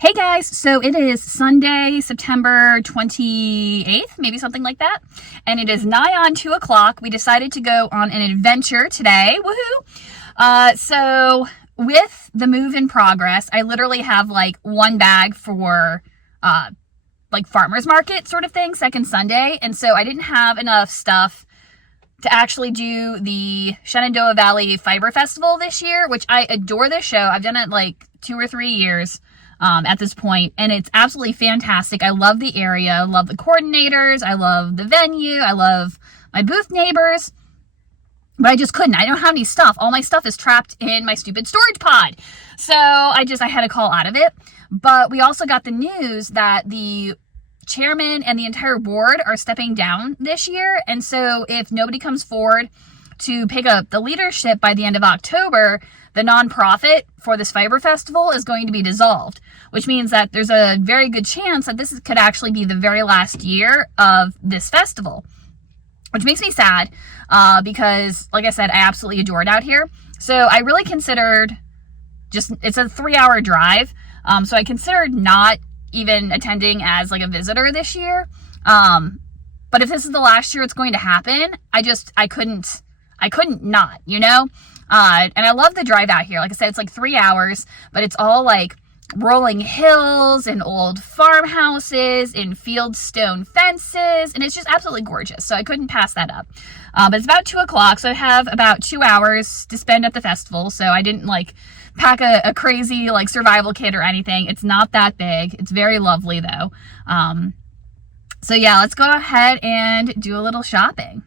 Hey guys, so it is Sunday, September 28th, maybe something like that. And it is nigh on 2 o'clock. We decided to go on an adventure today. Woohoo! So with the move in progress, I literally have like one bag for like farmer's market sort of thing, second Sunday. And so I didn't have enough stuff to actually do the Shenandoah Valley Fiber Festival this year, which I adore this show. I've done it like 2 or 3 years. At this point, and it's absolutely fantastic. I love the area, I love the coordinators, I love the venue, I love my booth neighbors, but I just couldn't. I don't have any stuff. All my stuff is trapped in my stupid storage pod. So I had to call out of it. But we also got the news that the chairman and the entire board are stepping down this year. And so if nobody comes forward to pick up the leadership by the end of October, the nonprofit for this fiber festival is going to be dissolved, which means that there's a very good chance that this could actually be the very last year of this festival, which makes me sad because, like I said, I absolutely adore it out here. So I really considered it's a 3-hour drive. So I considered not even attending as like a visitor this year. But if this is the last year it's going to happen, I couldn't not, you know? And I love the drive out here. Like I said, it's like 3 hours, but it's all like rolling hills and old farmhouses and field stone fences. And it's just absolutely gorgeous. So I couldn't pass that up. But it's about 2 o'clock. So I have about 2 hours to spend at the festival. So I didn't like pack a crazy like survival kit or anything. It's not that big. It's very lovely though. So yeah, let's go ahead and do a little shopping.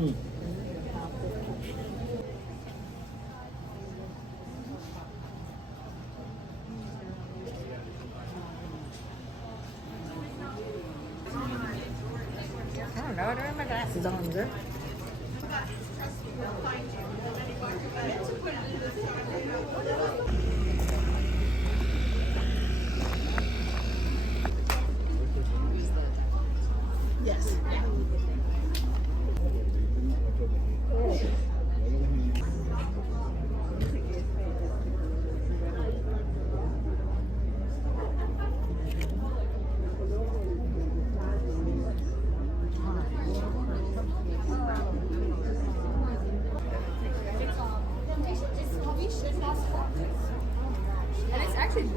I don't know. I don't have my glasses on, is it? Yes. And it's actually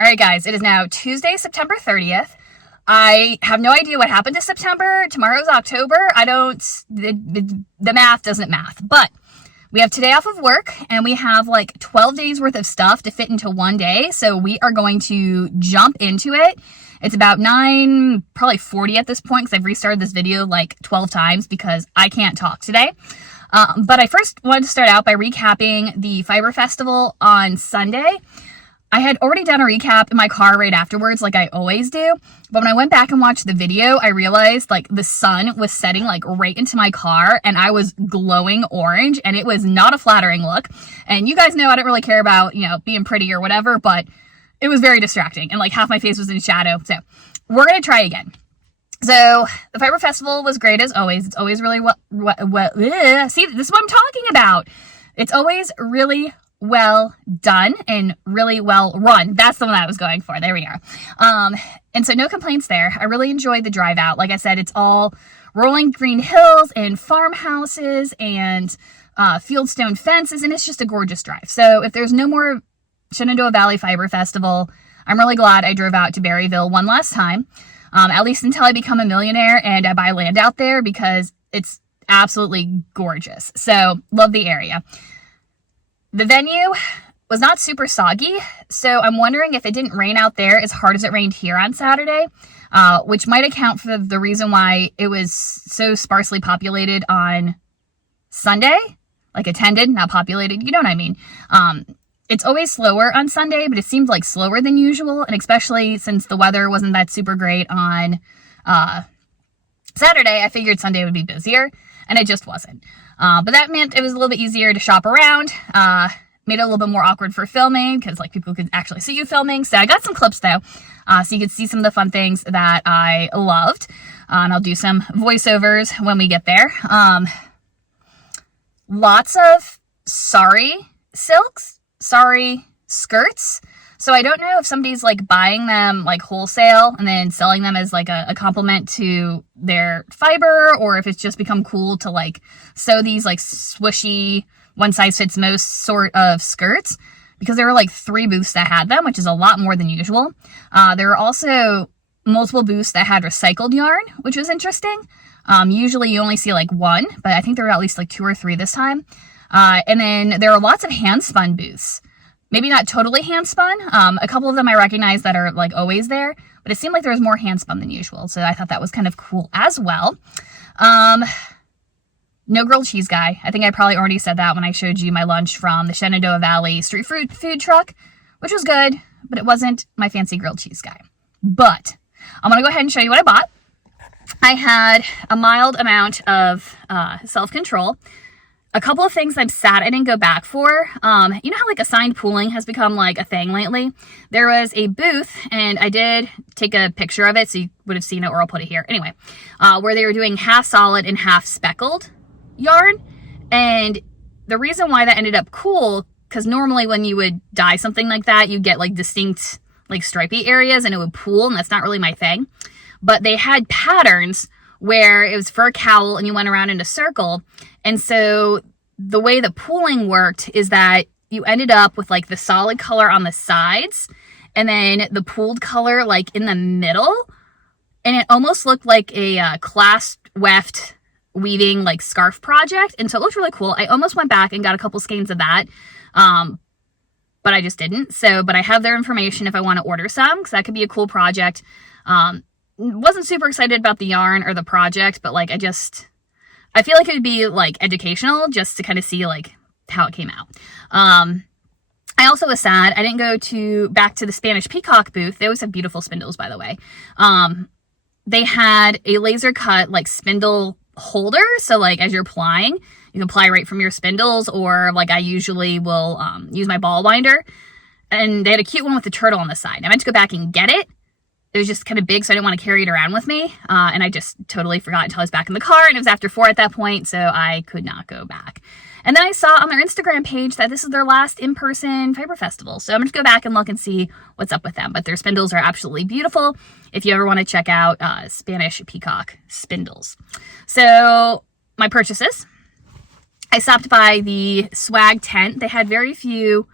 All right, guys, it is now Tuesday, September 30th. I have no idea what happened to September. Tomorrow's October. The math doesn't math, but we have today off of work and we have like 12 days worth of stuff to fit into one day. So we are going to jump into it. It's about 9, probably 40 at this point because I've restarted this video like 12 times because I can't talk today. But I first wanted to start out by recapping the Fiber Festival on Sunday. I had already done a recap in my car right afterwards, like I always do. But when I went back and watched the video, I realized like the sun was setting like right into my car and I was glowing orange and it was not a flattering look. And you guys know I don't really care about, you know, being pretty or whatever, but it was very distracting and like half my face was in shadow. So we're going to try again. So the Fiber Festival was great as always. It's always really see, this is what I'm talking about. It's always really well done and really well run. That's the one I was going for. There we are. And so no complaints there. I really enjoyed the drive out. Like I said, it's all rolling green hills and farmhouses and fieldstone fences, and it's just a gorgeous drive. So if there's no more Shenandoah Valley Fiber Festival, I'm really glad I drove out to Berryville one last time. At least until I become a millionaire and I buy land out there, because it's absolutely gorgeous. So love the area. The venue was not super soggy, so I'm wondering if it didn't rain out there as hard as it rained here on Saturday, which might account for the reason why it was so sparsely populated on Sunday. Like attended, not populated, you know what I mean. It's always slower on Sunday, but it seemed like slower than usual, and especially since the weather wasn't that super great on Saturday, I figured Sunday would be busier, and it just wasn't. But that meant it was a little bit easier to shop around, made it a little bit more awkward for filming, because like people could actually see you filming. So I got some clips though, so you could see some of the fun things that I loved, and I'll do some voiceovers when we get there. Lots of sari silks, sari skirts. So I don't know if somebody's like buying them like wholesale and then selling them as like a compliment to their fiber, or if it's just become cool to like sew these like swishy, one size fits most sort of skirts, because there were like 3 booths that had them, which is a lot more than usual. There were also multiple booths that had recycled yarn, which was interesting. Usually you only see like 1, but I think there were at least like 2 or 3 this time. And then there are lots of hand spun booths. Maybe not totally hand spun. A couple of them I recognize that are like always there, but it seemed like there was more hand spun than usual. So I thought that was kind of cool as well. No grilled cheese guy. I think I probably already said that when I showed you my lunch from the Shenandoah Valley street food truck, which was good, but it wasn't my fancy grilled cheese guy. But I'm going to go ahead and show you what I bought. I had a mild amount of self-control. A couple of things I'm sad I didn't go back for. You know how like assigned pooling has become like a thing lately? There was a booth, and I did take a picture of it, so you would have seen it, or I'll put it here. Anyway, where they were doing half solid and half speckled yarn. And the reason why that ended up cool, because normally when you would dye something like that, you get like distinct like stripy areas and it would pool, and that's not really my thing. But they had patterns where it was fur cowl and you went around in a circle. And so the way the pooling worked is that you ended up with like the solid color on the sides and then the pooled color like in the middle. And it almost looked like a class weft weaving like scarf project. And so it looked really cool. I almost went back and got a couple skeins of that. But I just didn't. So, but I have their information if I want to order some, because that could be a cool project. Wasn't super excited about the yarn or the project, but like I feel like it would be like educational just to kind of see like how it came out. I also was sad I didn't go back to the Spanish Peacock booth. They always have beautiful spindles, by the way. They had a laser cut like spindle holder, so like as you're plying, you can ply right from your spindles, or like I usually will use my ball winder. And they had a cute one with the turtle on the side. I meant to go back and get it. It was just kind of big, so I didn't want to carry it around with me. And I just totally forgot until I was back in the car, and it was after 4 at that point, so I could not go back. And then I saw on their Instagram page that this is their last in-person fiber festival. So I'm going to go back and look and see what's up with them. But their spindles are absolutely beautiful if you ever want to check out Spanish Peacock spindles. So my purchases. I stopped by the swag tent. They had very few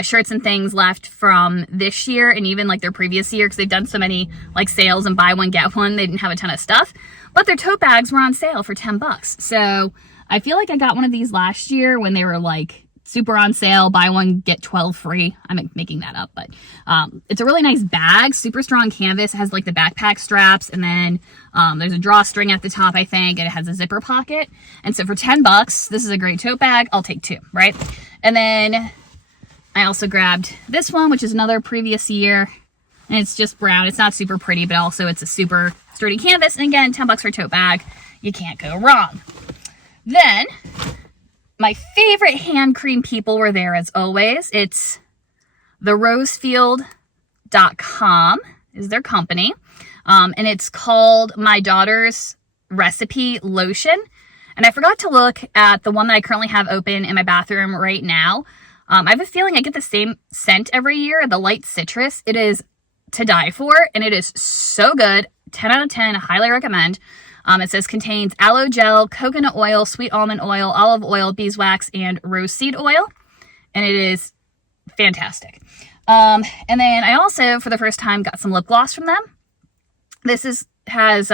shirts and things left from this year and even like their previous year, because they've done so many like sales and buy one get one. They didn't have a ton of stuff, but their tote bags were on sale for $10. So I feel like I got one of these last year when they were like super on sale, buy one get 12 free. I'm making that up, but it's a really nice bag, super strong canvas. It has like the backpack straps, and then there's a drawstring at the top, I think, and it has a zipper pocket. And so for $10, this is a great tote bag. I'll take 2, right? And then I also grabbed this one, which is another previous year, and it's just brown. It's not super pretty, but also it's a super sturdy canvas. And again, $10 for a tote bag. You can't go wrong. Then my favorite hand cream people were there as always. It's the Rosefield vlogmas.com is their company. And it's called My Daughter's Recipe Lotion. And I forgot to look at the one that I currently have open in my bathroom right now. I have a feeling I get the same scent every year, the light citrus. It is to die for, and it is so good. 10 out of 10, highly recommend. It says contains aloe gel, coconut oil, sweet almond oil, olive oil, beeswax, and roseseed oil. And it is fantastic. And then I also, for the first time, got some lip gloss from them. This has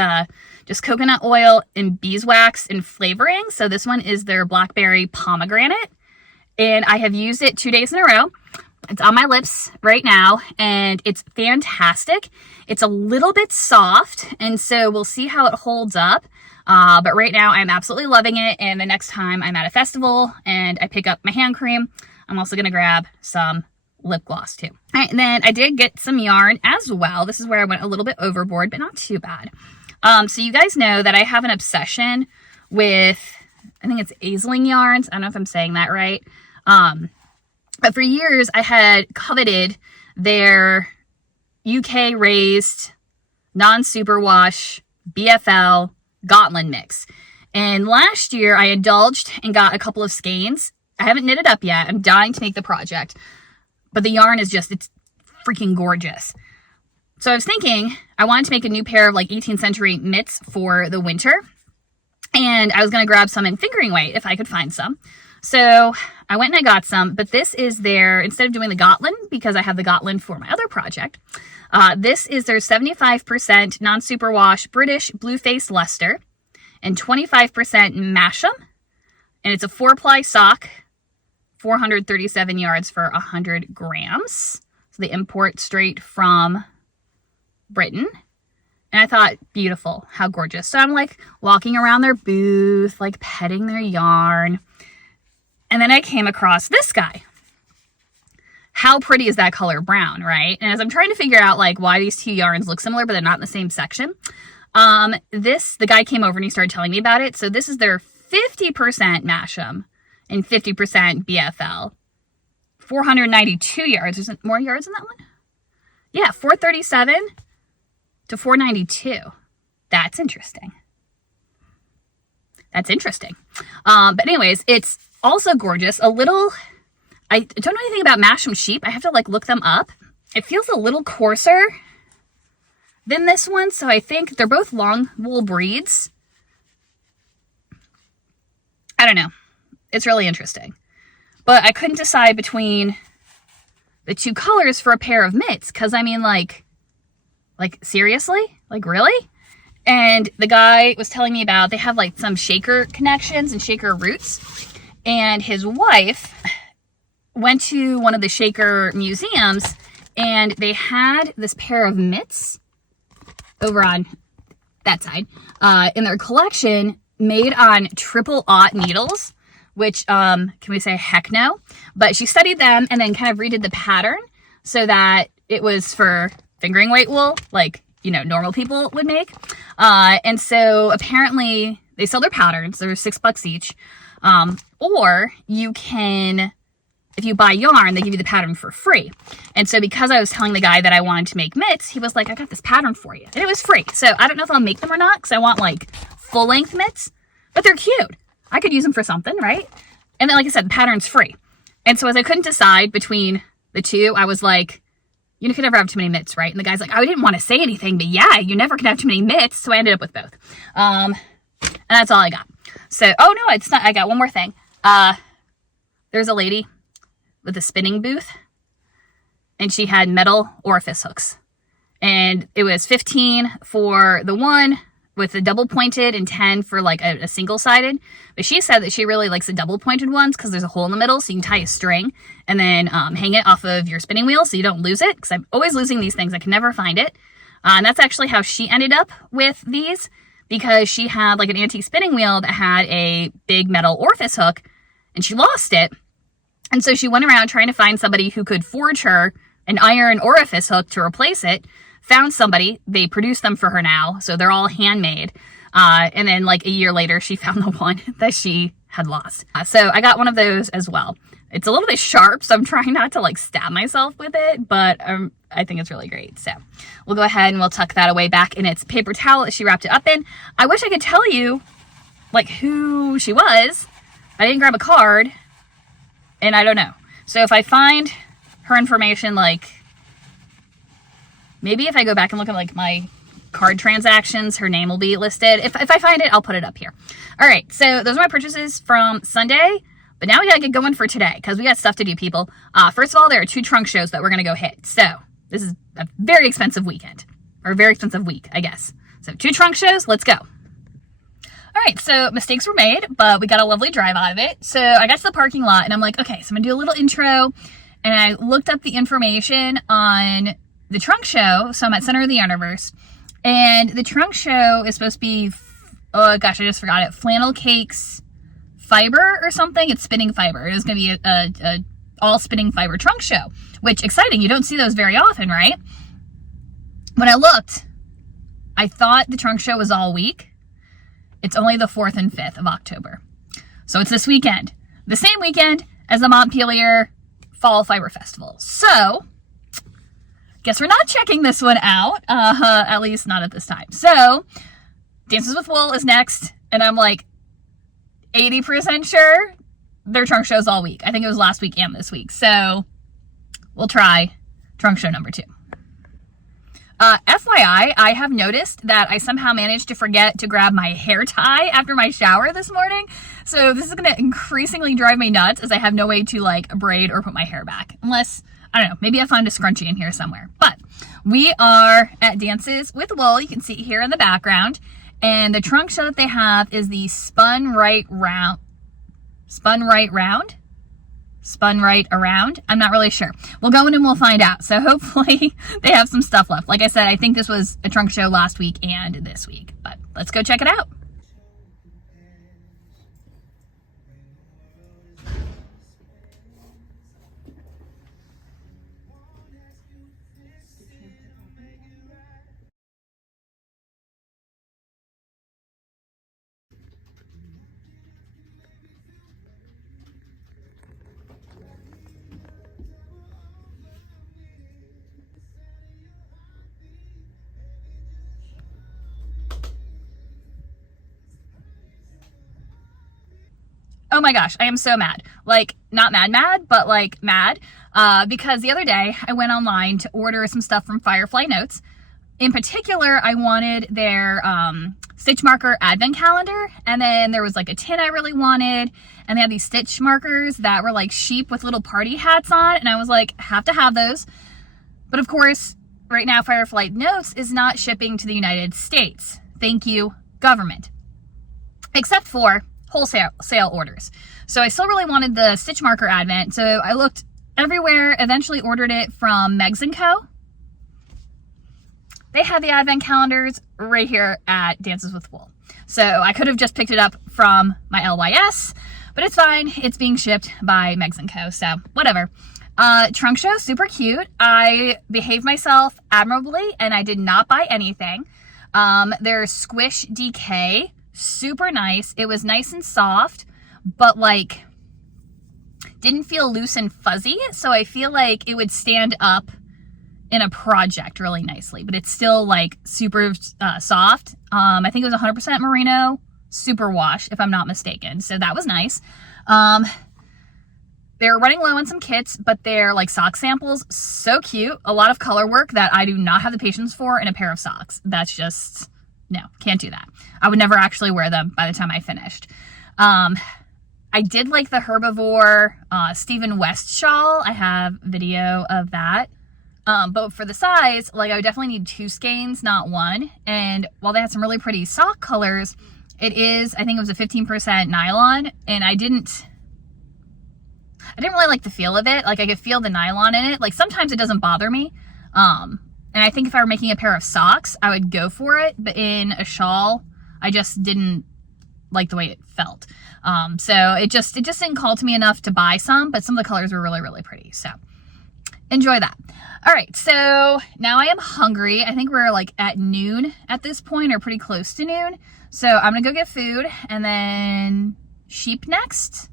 just coconut oil and beeswax and flavoring. So this one is their blackberry pomegranate. And I have used it 2 days in a row. It's on my lips right now, and it's fantastic. It's a little bit soft, and so we'll see how it holds up. But right now, I'm absolutely loving it, and the next time I'm at a festival and I pick up my hand cream, I'm also going to grab some lip gloss too. All right, and then I did get some yarn as well. This is where I went a little bit overboard, but not too bad. So you guys know that I have an obsession with, I think it's Aisling yarns. I don't know if I'm saying that right. But for years, I had coveted their UK raised, non-superwash, BFL Gotland mix. And last year, I indulged and got a couple of skeins. I haven't knitted up yet. I'm dying to make the project. But the yarn is just, it's freaking gorgeous. So I was thinking, I wanted to make a new pair of like 18th century mitts for the winter. And I was going to grab some in fingering weight if I could find some. So I went and I got some, but this is their, instead of doing the Gotland, because I have the Gotland for my other project, this is their 75% non-superwash British Blue-Faced Leicester and 25% Masham. And it's a 4-ply sock, 437 yards for 100 grams. So they import straight from Britain. And I thought, beautiful, how gorgeous. So I'm like walking around their booth, like petting their yarn. And then I came across this guy. How pretty is that color brown, right? And as I'm trying to figure out like why these two yarns look similar, but they're not in the same section. The guy came over and he started telling me about it. So this is their 50% Masham and 50% BFL. 492 yards. There's more yards in that one? Yeah, 437 to 492. That's interesting. That's interesting. But anyways, it's also gorgeous. A little, I don't know anything about Masham sheep. I have to like look them up. It feels a little coarser than this one. So I think they're both long wool breeds. I don't know. It's really interesting. But I couldn't decide between the two colors for a pair of mitts. Cause I mean like seriously? Like really? And the guy was telling me about, they have like some shaker connections and shaker roots. And his wife went to one of the shaker museums and they had this pair of mitts over on that side in their collection made on 000 needles, which can we say heck no? But she studied them and then kind of redid the pattern so that it was for fingering weight wool, like, you know, normal people would make. And so apparently they sell their patterns. They're $6 each. Or you can, if you buy yarn, they give you the pattern for free. And so because I was telling the guy that I wanted to make mitts, he was like, I got this pattern for you. And it was free. So I don't know if I'll make them or not because I want like full length mitts, but they're cute. I could use them for something, right? And then, like I said, the pattern's free. And so as I couldn't decide between the two, I was like, you can never have too many mitts, right? And the guy's like, I didn't want to say anything, but yeah, you never can have too many mitts. So I ended up with both. And that's all I got. So, oh no, it's not. I got one more thing. There's a lady with a spinning booth and she had metal orifice hooks and it was 15 for the one with the double pointed and 10 for like a single sided. But she said that she really likes the double pointed ones because there's a hole in the middle so you can tie a string and then hang it off of your spinning wheel so you don't lose it, because I'm always losing these things. I can never find it. And that's actually how she ended up with these, because she had like an antique spinning wheel that had a big metal orifice hook and she lost it. And so she went around trying to find somebody who could forge her an iron orifice hook to replace it. Found somebody, they produced them for her now, so they're all handmade. And then like a year later, she found the one that she had lost. So I got one of those as well. It's a little bit sharp, so I'm trying not to like stab myself with it, but I think it's really great. So we'll go ahead and we'll tuck that away back in its paper towel that she wrapped it up in. I wish I could tell you like who she was. I didn't grab a card and I don't know. So if I find her information, like maybe if I go back and look at like my card transactions, her name will be listed. If I find it, I'll put it up here. All right, so those are my purchases from Sunday, but now we gotta get going for today because we got stuff to do, people. First of all, there are 2 trunk shows that we're gonna go hit. So this is a very expensive weekend, or a very expensive week, I guess. So 2 trunk shows, let's go. All right, so mistakes were made, but we got a lovely drive out of it. So I got to the parking lot and I'm like, okay, so I'm gonna do a little intro. And I looked up the information on the trunk show. So I'm at Center of the Universe. And the trunk show is supposed to be, oh gosh, I just forgot it. Flannel Cakes Fiber or something. It's spinning fiber. It was going to be a all spinning fiber trunk show, which exciting. You don't see those very often, right? When I looked, I thought the trunk show was all week. It's only the 4th and 5th of October. So it's this weekend, the same weekend as the Montpelier Fall Fiber Festival. So guess we're not checking this one out, at least not at this time. So, Dances with Wool is next, and I'm like 80% sure their trunk show's all week. I think it was last week and this week. So, we'll try trunk show number 2. FYI, I have noticed that I somehow managed to forget to grab my hair tie after my shower this morning. So, this is going to increasingly drive me nuts as I have no way to like braid or put my hair back. Unless, I don't know, maybe I'll find a scrunchie in here somewhere. But we are at Dances with Wool. You can see it here in the background. And the trunk show that they have is the Spun Right Around. I'm not really sure. We'll go in and we'll find out. So hopefully they have some stuff left. Like I said, I think this was a trunk show last week and this week. But let's go check it out. Oh my gosh, I am so mad. Like, not mad, but like mad. Because the other day I went online to order some stuff from Firefly Notes. In particular, I wanted their stitch marker advent calendar. And then there was like a tin I really wanted. And they had these stitch markers that were like sheep with little party hats on. And I was like, have to have those. But of course, right now Firefly Notes is not shipping to the United States. Thank you, government. Except for wholesale orders. So I still really wanted the stitch marker advent. So I looked everywhere, eventually ordered it from Megs & Co. They had the advent calendars right here at Dances with Wool. So I could have just picked it up from my LYS, but it's fine. It's being shipped by Megs & Co. So whatever. Trunk show, super cute. I behaved myself admirably and I did not buy anything. Their Squish DK, super nice. It was nice and soft, but like didn't feel loose and fuzzy. So I feel like it would stand up in a project really nicely, but it's still like super soft. I think it was 100% merino superwash, if I'm not mistaken. So that was nice. They're running low on some kits, but they're like sock samples. So cute. A lot of color work that I do not have the patience for in a pair of socks. That's just, no, can't do that. I would never actually wear them by the time I finished. I did like the Herbivore Stephen West shawl. I have video of that. But for the size, like I would definitely need 2 skeins, not 1. And while they had some really pretty sock colors, it is, I think it was a 15% nylon, and I didn't really like the feel of it. Like I could feel the nylon in it. Like sometimes it doesn't bother me. And I think if I were making a pair of socks, I would go for it. But in a shawl, I just didn't like the way it felt. So it just didn't call to me enough to buy some, but some of the colors were really, really pretty. So enjoy that. All right. So now I am hungry. I think we're like at noon at this point, or pretty close to noon. So I'm going to go get food and then sheep next.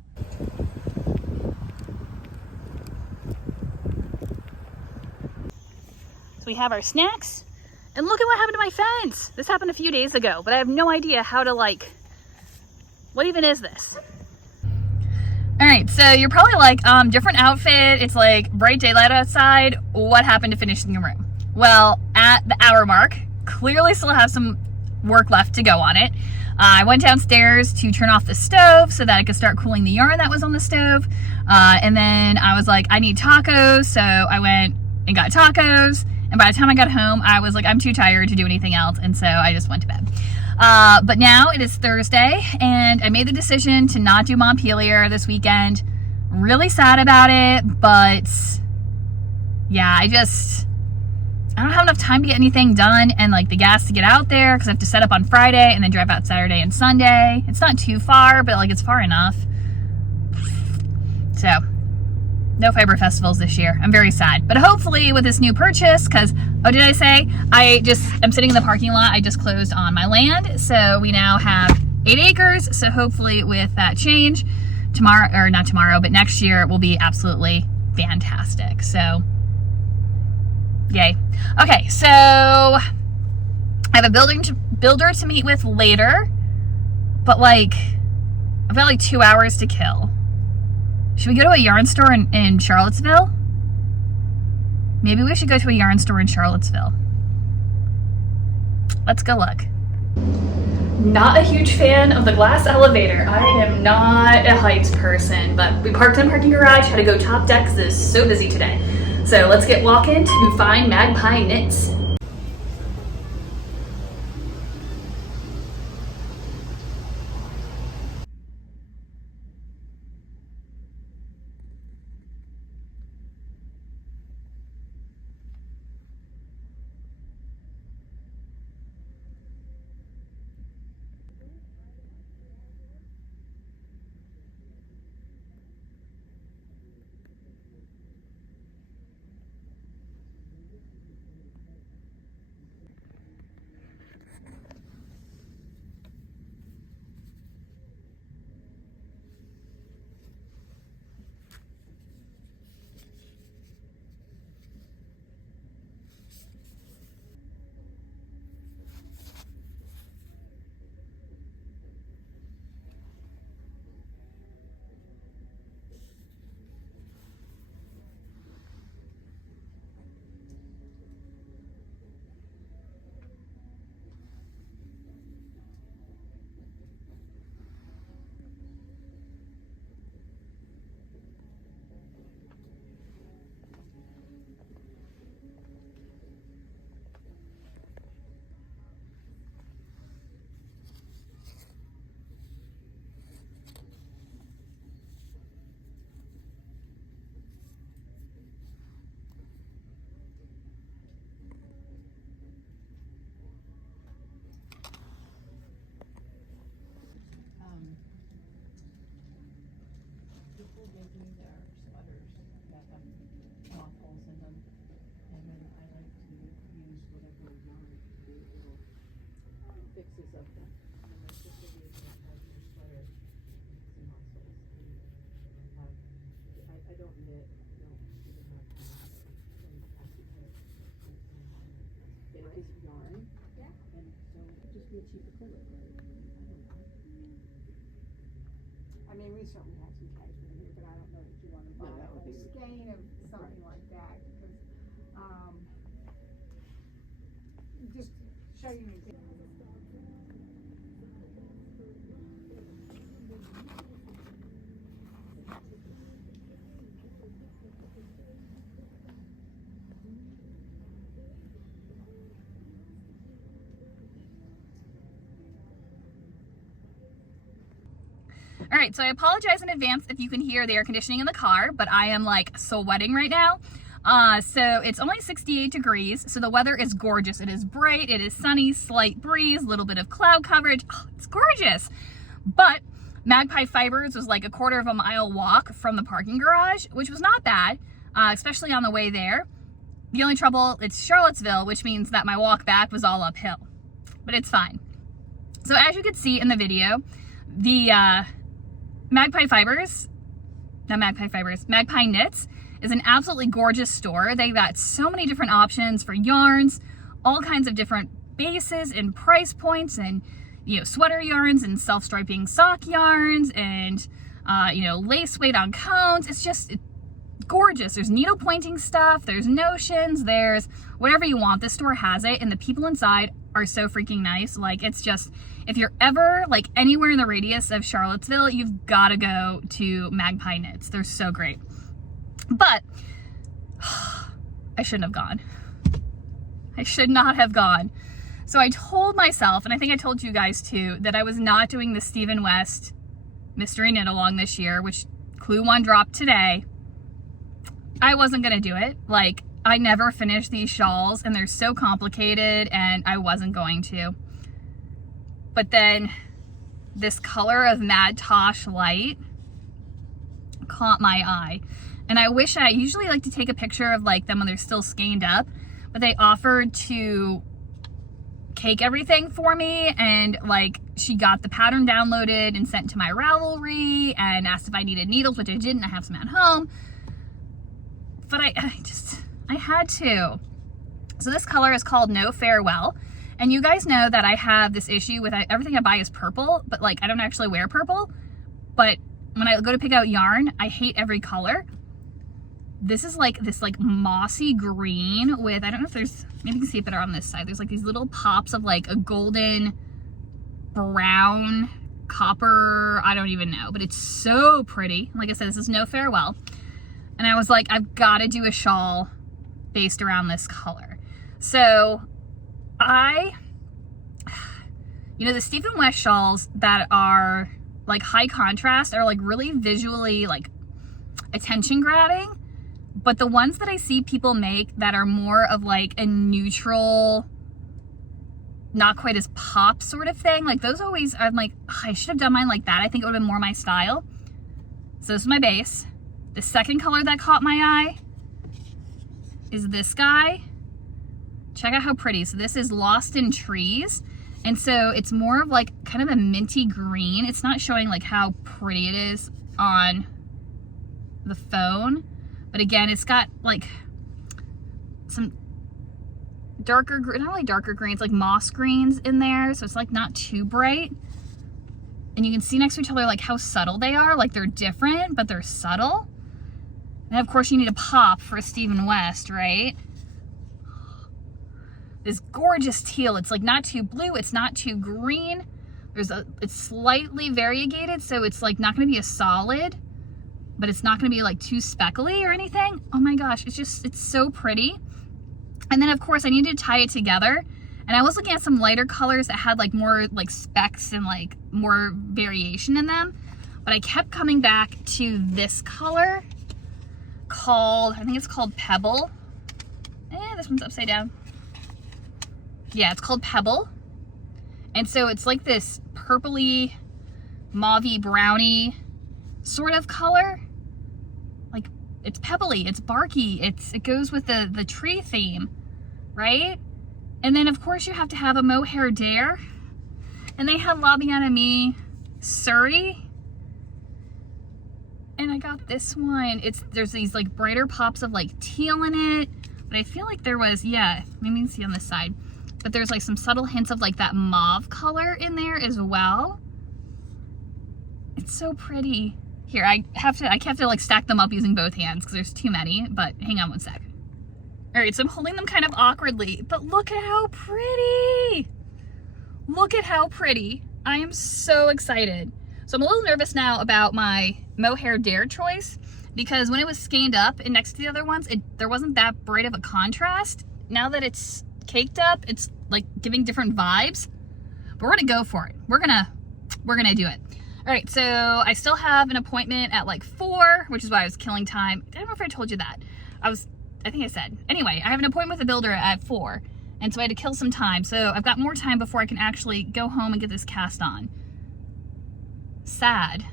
So we have our snacks, and look at what happened to my fence. This happened a few days ago, but I have no idea how to what even is this? All right, so you're probably like, different outfit. It's like bright daylight outside. What happened to finishing the room? Well, at the hour mark, clearly still have some work left to go on it. I went downstairs to turn off the stove so that I could start cooling the yarn that was on the stove. And then I was like, I need tacos. So I went and got tacos. And by the time I got home, I was like, I'm too tired to do anything else. And so I just went to bed. But now it is Thursday, and I made the decision to not do Montpelier this weekend. Really sad about it, but yeah, I don't have enough time to get anything done and like the gas to get out there because I have to set up on Friday and then drive out Saturday and Sunday. It's not too far, but like it's far enough. So no fiber festivals this year. I'm very sad. But hopefully with this new purchase, because, oh, did I say? I'm sitting in the parking lot. I just closed on my land. So we now have 8 acres. So hopefully with that change, tomorrow, or not tomorrow, but next year will be absolutely fantastic. So, yay. Okay, so I have a builder to meet with later, but like, I've got like 2 hours to kill. Should we go to a yarn store in Charlottesville? Maybe we should go to a yarn store in Charlottesville. Let's go look. Not a huge fan of the glass elevator. I am not a heights person, but we parked in the parking garage, had to go top deck because it is so busy today. So let's get walking to find Magpie Knits. I mean, we certainly have some cashmere here, but I don't know if you want to buy a skein of something like that, because, just show you an example. All right, so I apologize in advance if you can hear the air conditioning in the car, but I am like sweating right now. So it's only 68 degrees, so the weather is gorgeous. It is bright, it is sunny, slight breeze, little bit of cloud coverage. Oh, it's gorgeous. But Magpie Fibers was like a 1/4 of a mile walk from the parking garage, which was not bad, especially on the way there. The only trouble, it's Charlottesville, which means that my walk back was all uphill, but it's fine. So as you can see in the video, the Magpie Knits is an absolutely gorgeous store. They've got so many different options for yarns, all kinds of different bases and price points, and sweater yarns and self-striping sock yarns, and lace weight on cones. It's gorgeous. There's needle pointing stuff, there's notions, there's whatever you want. This store has it, and the people inside are so freaking nice. Like, it's just, if you're ever like anywhere in the radius of Charlottesville, you've got to go to Magpie Knits. They're so great. But I shouldn't have gone. I should not have gone. So I told myself, and I think I told you guys too, that I was not doing the Stephen West Mystery Knit Along this year, which Clue 1 dropped today. I wasn't gonna do it. Like, I never finish these shawls, and they're so complicated, and I wasn't going to. But then this color of Mad Tosh Light caught my eye. And I wish I usually like to take a picture of like them when they're still skeined up, but they offered to cake everything for me, and like she got the pattern downloaded and sent to my Ravelry and asked if I needed needles, which I didn't. I have some at home. But I had to. So this color is called No Farewell. And you guys know that I have this issue with everything I buy is purple, but like I don't actually wear purple. But when I go to pick out yarn, I hate every color. This is like this like mossy green with, I don't know if there's, maybe you can see it better on this side. There's like these little pops of like a golden brown copper, I don't even know, but it's so pretty. Like I said, this is No Farewell. And I was like, I've got to do a shawl based around this color. So the Stephen West shawls that are like high contrast are like really visually like attention grabbing. But the ones that I see people make that are more of like a neutral, not quite as pop sort of thing, like those always, I'm like, I should have done mine like that. I think it would have been more my style. So this is my base. The second color that caught my eye is this guy. Check out how pretty. So this is Lost in Trees. And so it's more of like kind of a minty green. It's not showing like how pretty it is on the phone. But again, it's got like some darker, not really darker greens, like moss greens in there. So it's like not too bright. And you can see next to each other like how subtle they are. Like they're different, but they're subtle. And of course you need a pop for a Stephen West, right? This gorgeous teal. It's like not too blue, it's not too green. It's slightly variegated, so it's like not gonna be a solid, but it's not gonna be like too speckly or anything. Oh my gosh, it's so pretty. And then of course I needed to tie it together. And I was looking at some lighter colors that had like more like specks and like more variation in them. But I kept coming back to this color called, I think it's called Pebble. This one's upside down. Yeah, it's called Pebble. And so it's like this purpley, mauvey, browny sort of color. Like it's pebbly, it's barky, it goes with the tree theme, right? And then of course you have to have a mohair dare. And they have La Bien Amie Surrey. And I got this one. There's these like brighter pops of like teal in it. But I feel like there was, yeah, maybe you can see on this side. But there's like some subtle hints of like that mauve color in there as well. It's so pretty. Here, I have to like stack them up using both hands because there's too many, but hang on one sec. All right, so I'm holding them kind of awkwardly, but look at how pretty. Look at how pretty. I am so excited. So I'm a little nervous now about my mohair dare choice because when it was skeined up and next to the other ones, there wasn't that bright of a contrast. Now that it's caked up, it's like giving different vibes, but we're gonna go for it. We're gonna do it. All right, so I still have an appointment at like 4, which is why I was killing time. I don't know if I told you that. I think I said. Anyway, I have an appointment with a builder at 4, and so I had to kill some time. So I've got more time before I can actually go home and get this cast on. Sad.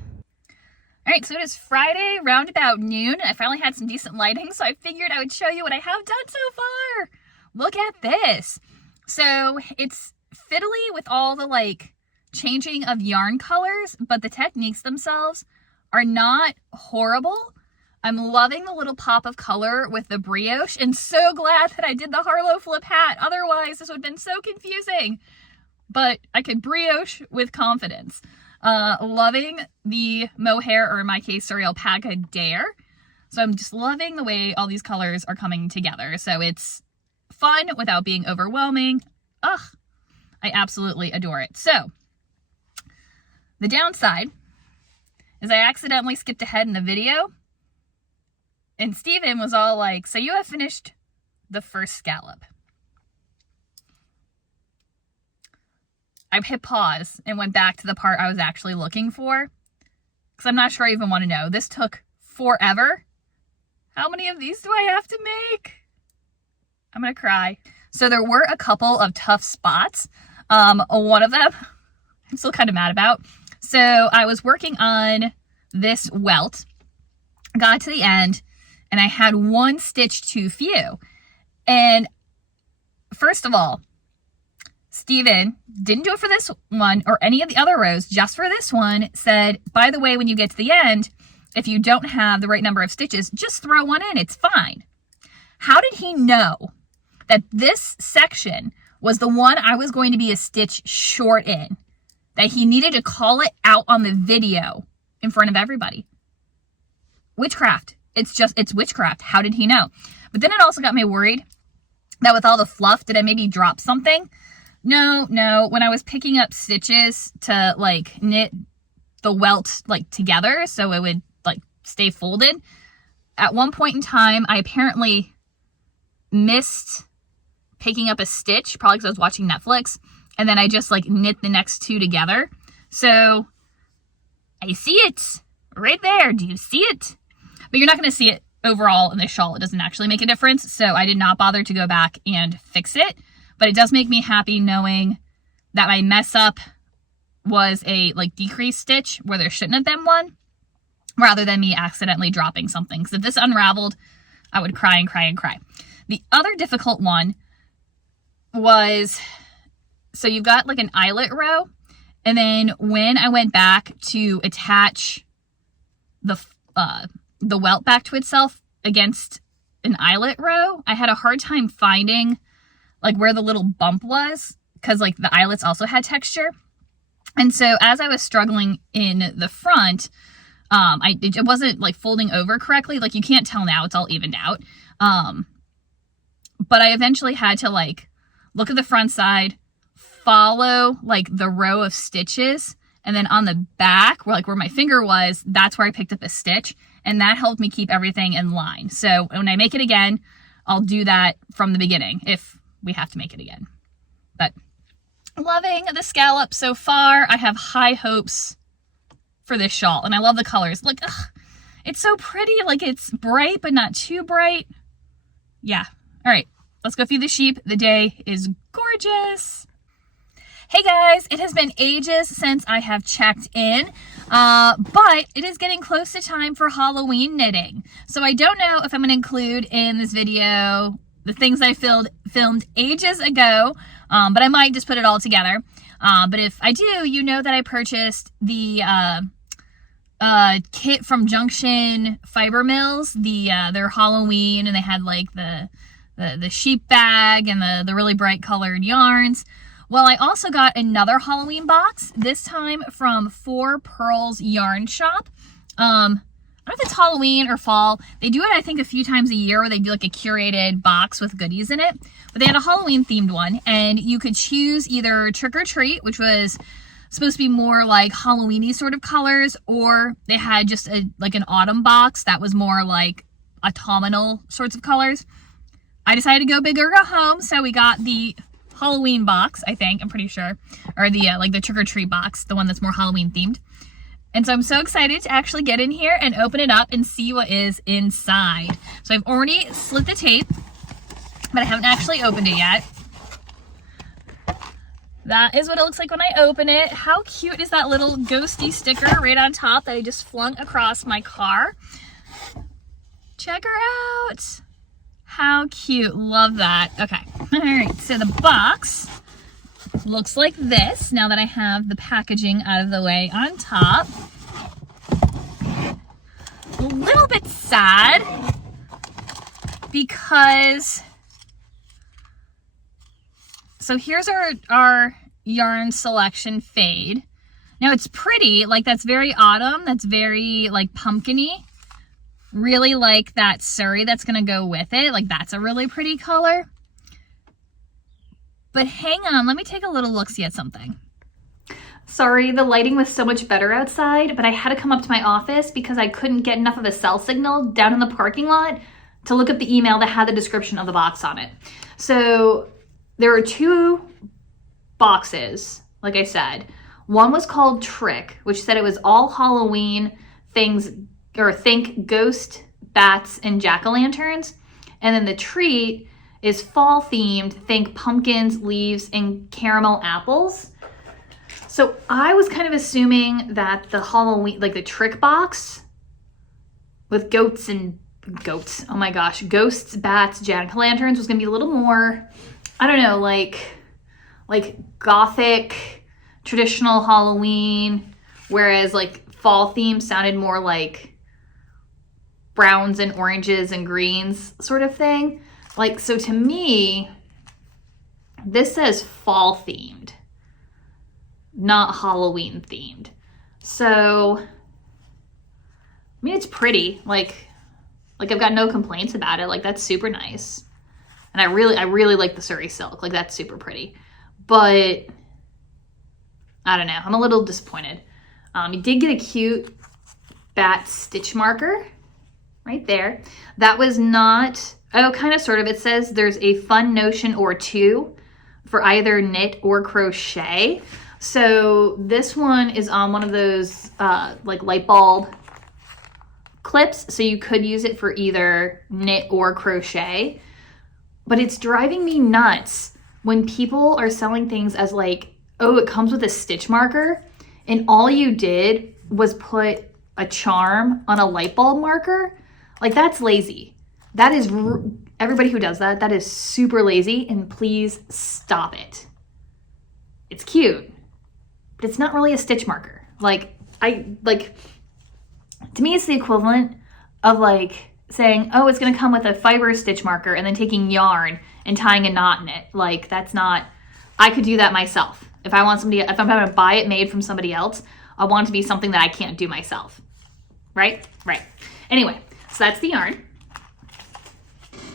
All right, so it is Friday, round about noon, and I finally had some decent lighting, so I figured I would show you what I have done so far. Look at this. So it's fiddly with all the like changing of yarn colors, but the techniques themselves are not horrible. I'm loving the little pop of color with the brioche, and so glad that I did the Harlow flip hat. Otherwise, this would have been so confusing. But I could brioche with confidence. Loving the mohair, or in my case, sorry, alpaca dare. So I'm just loving the way all these colors are coming together. So it's fun without being overwhelming. Ugh, I absolutely adore it. So the downside is I accidentally skipped ahead in the video. And Steven was all like, so you have finished the first scallop. I hit pause and went back to the part I was actually looking for, because I'm not sure I even want to know. This took forever. How many of these do I have to make? I'm going to cry. So there were a couple of tough spots. One of them I'm still kind of mad about. So I was working on this welt, got to the end, and I had one stitch too few. And first of all, Steven didn't do it for this one or any of the other rows, just for this one. Said, by the way, when you get to the end, if you don't have the right number of stitches, just throw one in, it's fine. How did he know that this section was the one I was going to be a stitch short in? That he needed to call it out on the video in front of everybody? Witchcraft. It's witchcraft. How did he know? But then it also got me worried that with all the fluff, did I maybe drop something? No. When I was picking up stitches to like knit the welt like together so it would like stay folded, at one point in time, I apparently missed picking up a stitch, probably because I was watching Netflix, and then I just like knit the next two together. So I see it right there. Do you see it? But you're not going to see it overall in this shawl. It doesn't actually make a difference. So I did not bother to go back and fix it. But it does make me happy knowing that my mess up was a like decreased stitch where there shouldn't have been one, rather than me accidentally dropping something. Because if this unraveled, I would cry and cry and cry. The other difficult one was, so you've got like an eyelet row, and then when I went back to attach the welt back to itself against an eyelet row, I had a hard time finding like where the little bump was, because like the eyelets also had texture. And so as I was struggling in the front, it wasn't like folding over correctly. Like you can't tell now, it's all evened out. But I eventually had to like look at the front side, follow like the row of stitches, and then on the back where my finger was, that's where I picked up a stitch, and that helped me keep everything in line. So when I make it again, I'll do that from the beginning if we have to make it again. But loving the scallop so far. I have high hopes for this shawl, and I love the colors. Look, ugh, it's so pretty. Like it's bright but not too bright. Yeah. All right, let's go feed the sheep. The day is gorgeous. Hey guys, it has been ages since I have checked in, but it is getting close to time for Halloween knitting. So I don't know if I'm going to include in this video the things I filmed ages ago, but I might just put it all together. But if I do, you know that I purchased the kit from Junction Fiber Mills, their Halloween, and they had like the sheep bag and the really bright colored yarns. Well, I also got another Halloween box, this time from 4 Pearls Yarn Shop. I don't know if it's Halloween or fall. They do it, I think, a few times a year where they do like a curated box with goodies in it. But they had a Halloween themed one, and you could choose either Trick or Treat, which was supposed to be more like Halloween-y sort of colors, or they had just like an autumn box that was more like autumnal sorts of colors. I decided to go big or go home, so we got the Halloween box, I think, I'm pretty sure, or the like the Trick or Treat box, the one that's more Halloween themed. And so I'm so excited to actually get in here and open it up and see what is inside. So I've already slit the tape, but I haven't actually opened it yet. That is what it looks like when I open it. How cute is that little ghosty sticker right on top that I just flung across my car? Check her out. How cute. Love that. Okay. All right. So the box looks like this now that I have the packaging out of the way on top. little bit sad because, so here's our yarn selection fade. Now it's pretty, like that's very autumn, that's very like pumpkin-y. Really like that Surrey that's gonna go with it. Like that's a really pretty color. But hang on, let me take a little look-see at something. Sorry, the lighting was so much better outside, but I had to come up to my office because I couldn't get enough of a cell signal down in the parking lot to look up the email that had the description of the box on it. So there were 2 boxes, like I said. One was called Trick, which said it was all Halloween things, or think ghost, bats, and jack-o'-lanterns. And then the Treat is fall themed, think pumpkins, leaves, and caramel apples. So I was kind of assuming that the Halloween, like the Trick box with goats, oh my gosh, ghosts, bats, jack-o'-lanterns was gonna be a little more, I don't know, like gothic, traditional Halloween, whereas like fall theme sounded more like browns and oranges and greens sort of thing. Like, so to me, this says fall themed, not Halloween themed. So, I mean, it's pretty, like I've got no complaints about it. Like that's super nice. And I really like the Surrey silk. Like that's super pretty, but I don't know. I'm a little disappointed. You did get a cute bat stitch marker right there. That was not, oh, kind of sort of. It says there's a fun notion or 2 for either knit or crochet. So this one is on one of those like light bulb clips. So you could use it for either knit or crochet. But it's driving me nuts when people are selling things as like, oh, it comes with a stitch marker, and all you did was put a charm on a light bulb marker. Like that's lazy. That is, everybody who does that, that is super lazy, and please stop it. It's cute, but it's not really a stitch marker. To me, it's the equivalent of like saying, oh, it's gonna come with a fiber stitch marker and then taking yarn and tying a knot in it. Like that's not, I could do that myself. If I'm gonna buy it made from somebody else, I want it to be something that I can't do myself. Right? Right. Anyway, so that's the yarn.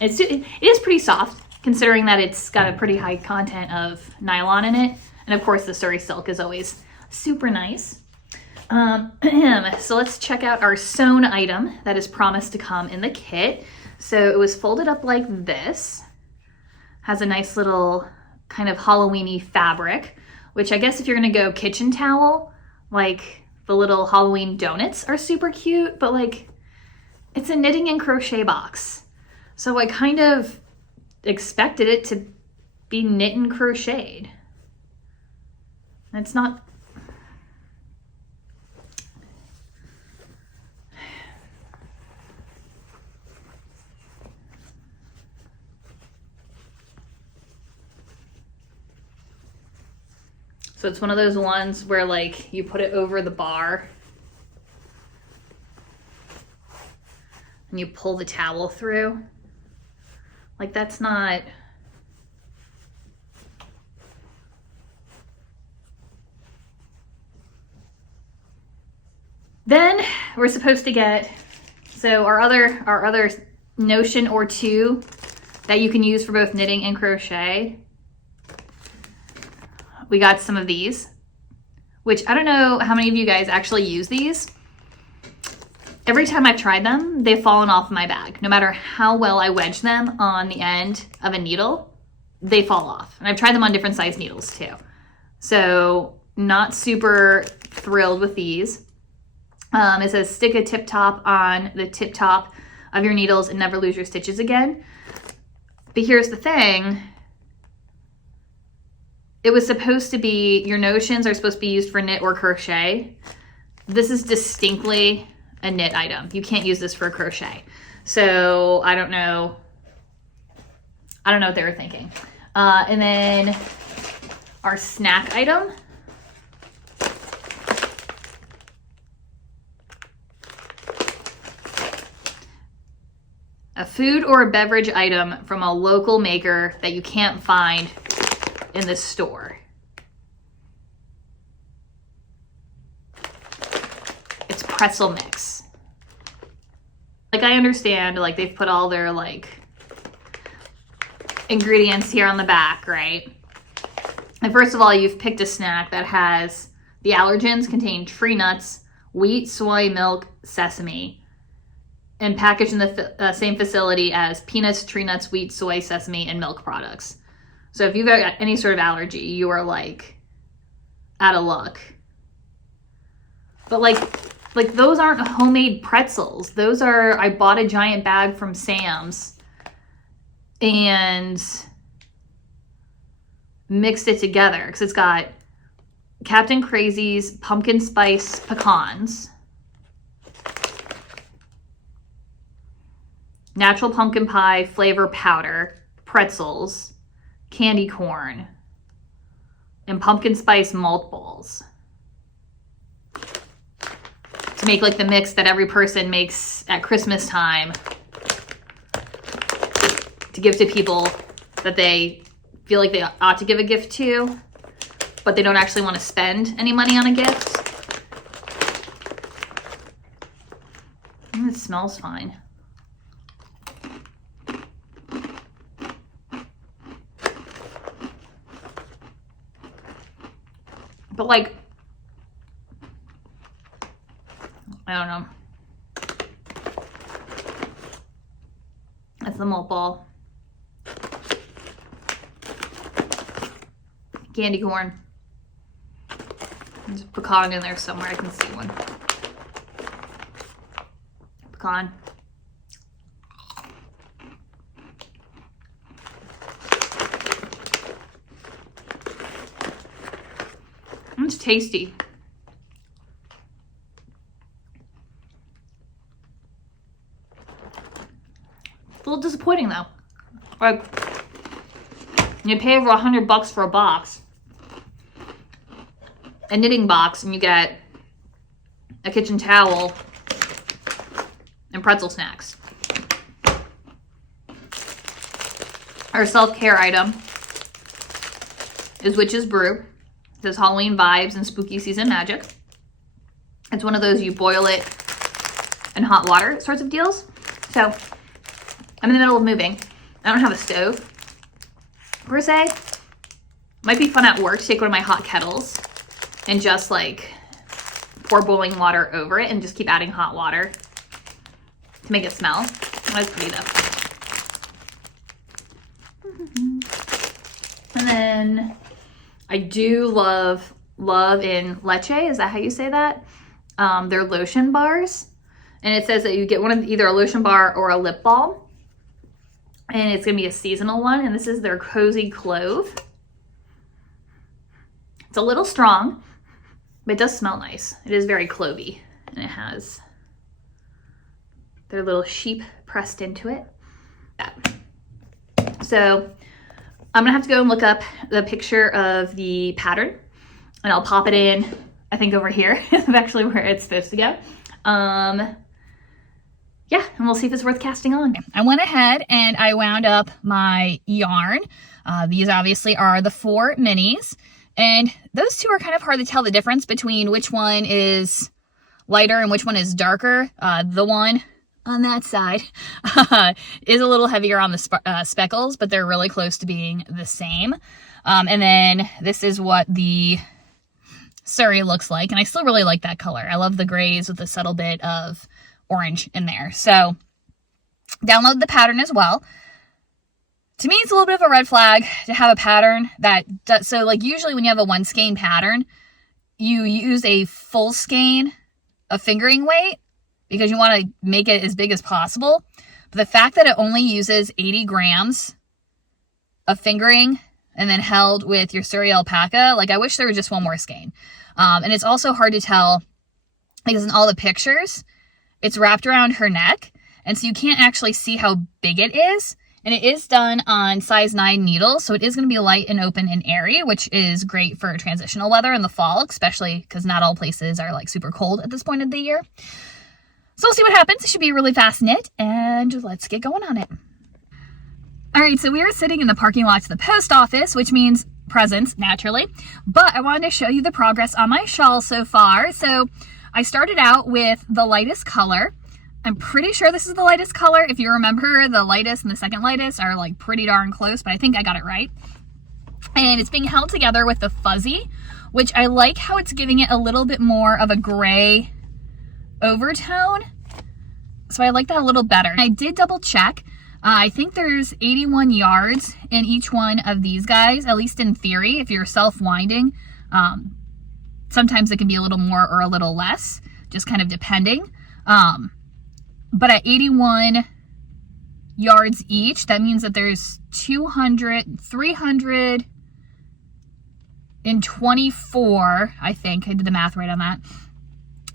It is pretty soft, considering that it's got a pretty high content of nylon in it. And of course, the Surrey silk is always super nice. So let's check out our sewn item that is promised to come in the kit. So it was folded up like this. Has a nice little kind of Halloween-y fabric, which I guess if you're gonna go kitchen towel, like the little Halloween donuts are super cute, but like it's a knitting and crochet box. So I kind of expected it to be knit and crocheted. It's not. So it's one of those ones where like you put it over the bar and you pull the towel through. Like that's not. Then we're supposed to get, so our other notion or 2 that you can use for both knitting and crochet. We got some of these, which I don't know how many of you guys actually use these. Every time I've tried them, they've fallen off my bag. No matter how well I wedge them on the end of a needle, they fall off. And I've tried them on different size needles too. So not super thrilled with these. It says stick a tip top on the tip top of your needles and never lose your stitches again. But here's the thing. It was supposed to be, your notions are supposed to be used for knit or crochet. This is distinctly a knit item. You can't use this for a crochet. So I don't know what they were thinking. And then our snack item. A food or a beverage item from a local maker that you can't find in the store. It's pretzel mix. Like, I understand, like, they've put all their, like, ingredients here on the back, right? And first of all, you've picked a snack that has the allergens contain tree nuts, wheat, soy, milk, sesame, and packaged in the same facility as peanuts, tree nuts, wheat, soy, sesame, and milk products. So if you've got any sort of allergy, you are, like, out of luck. But, like those aren't homemade pretzels. Those are, I bought a giant bag from Sam's and mixed it together because it's got Captain Crazy's pumpkin spice pecans, natural pumpkin pie flavor powder, pretzels, candy corn, and pumpkin spice malt balls. To make like the mix that every person makes at Christmas time to give to people that they feel like they ought to give a gift to, but they don't actually want to spend any money on a gift. It smells fine. But like, I don't know. That's the malt ball. Candy corn. There's a pecan in there somewhere. I can see one. Pecan. It's tasty. It's a little disappointing though. Like, you pay over $100 for a box, a knitting box, and you get a kitchen towel and pretzel snacks. Our self-care item is Witch's Brew. It says Halloween vibes and spooky season magic. It's one of those you boil it in hot water sorts of deals. So I'm in the middle of moving. I don't have a stove per se. Might be fun at work to take one of my hot kettles and just like pour boiling water over it and just keep adding hot water to make it smell. That's pretty though. And then I do love in Leche. Is that how you say that? They're lotion bars. And it says that you get one of either a lotion bar or a lip balm. And it's going to be a seasonal one. And this is their Cozy Clove. It's a little strong, but it does smell nice. It is very clovey. And it has their little sheep pressed into it. So I'm going to have to go and look up the picture of the pattern. And I'll pop it in, I think over here. It's actually where it's supposed to go. Yeah, and we'll see if it's worth casting on. I went ahead and I wound up my yarn. These obviously are the 4 minis. And those two are kind of hard to tell the difference between which one is lighter and which one is darker. The one on that side is a little heavier on the speckles, but they're really close to being the same. And then this is what the Surrey looks like. And I still really like that color. I love the grays with a subtle bit of orange in there. So download the pattern as well. To me, it's a little bit of a red flag to have a pattern that does, so like usually when you have a 1 skein pattern, you use a full skein of fingering weight because you want to make it as big as possible. But the fact that it only uses 80 grams of fingering and then held with your Surrey alpaca, like I wish there was just 1 more skein. And it's also hard to tell because in all the pictures, it's wrapped around her neck. And so you can't actually see how big it is. And it is done on size 9 needles. So it is going to be light and open and airy, which is great for transitional weather in the fall, especially because not all places are like super cold at this point of the year. So we'll see what happens. It should be a really fast knit, and let's get going on it. All right, so we are sitting in the parking lot to the post office, which means presents, naturally. But I wanted to show you the progress on my shawl so far. So I started out with the lightest color. I'm pretty sure this is the lightest color. If you remember, the lightest and the second lightest are like pretty darn close, but I think I got it right. And it's being held together with the fuzzy, which I like how it's giving it a little bit more of a gray overtone. So I like that a little better. I did double check. I think there's 81 yards in each one of these guys, at least in theory. If you're self-winding, sometimes it can be a little more or a little less, just kind of depending. But at 81 yards each, that means that there's 324, I think, I did the math right on that,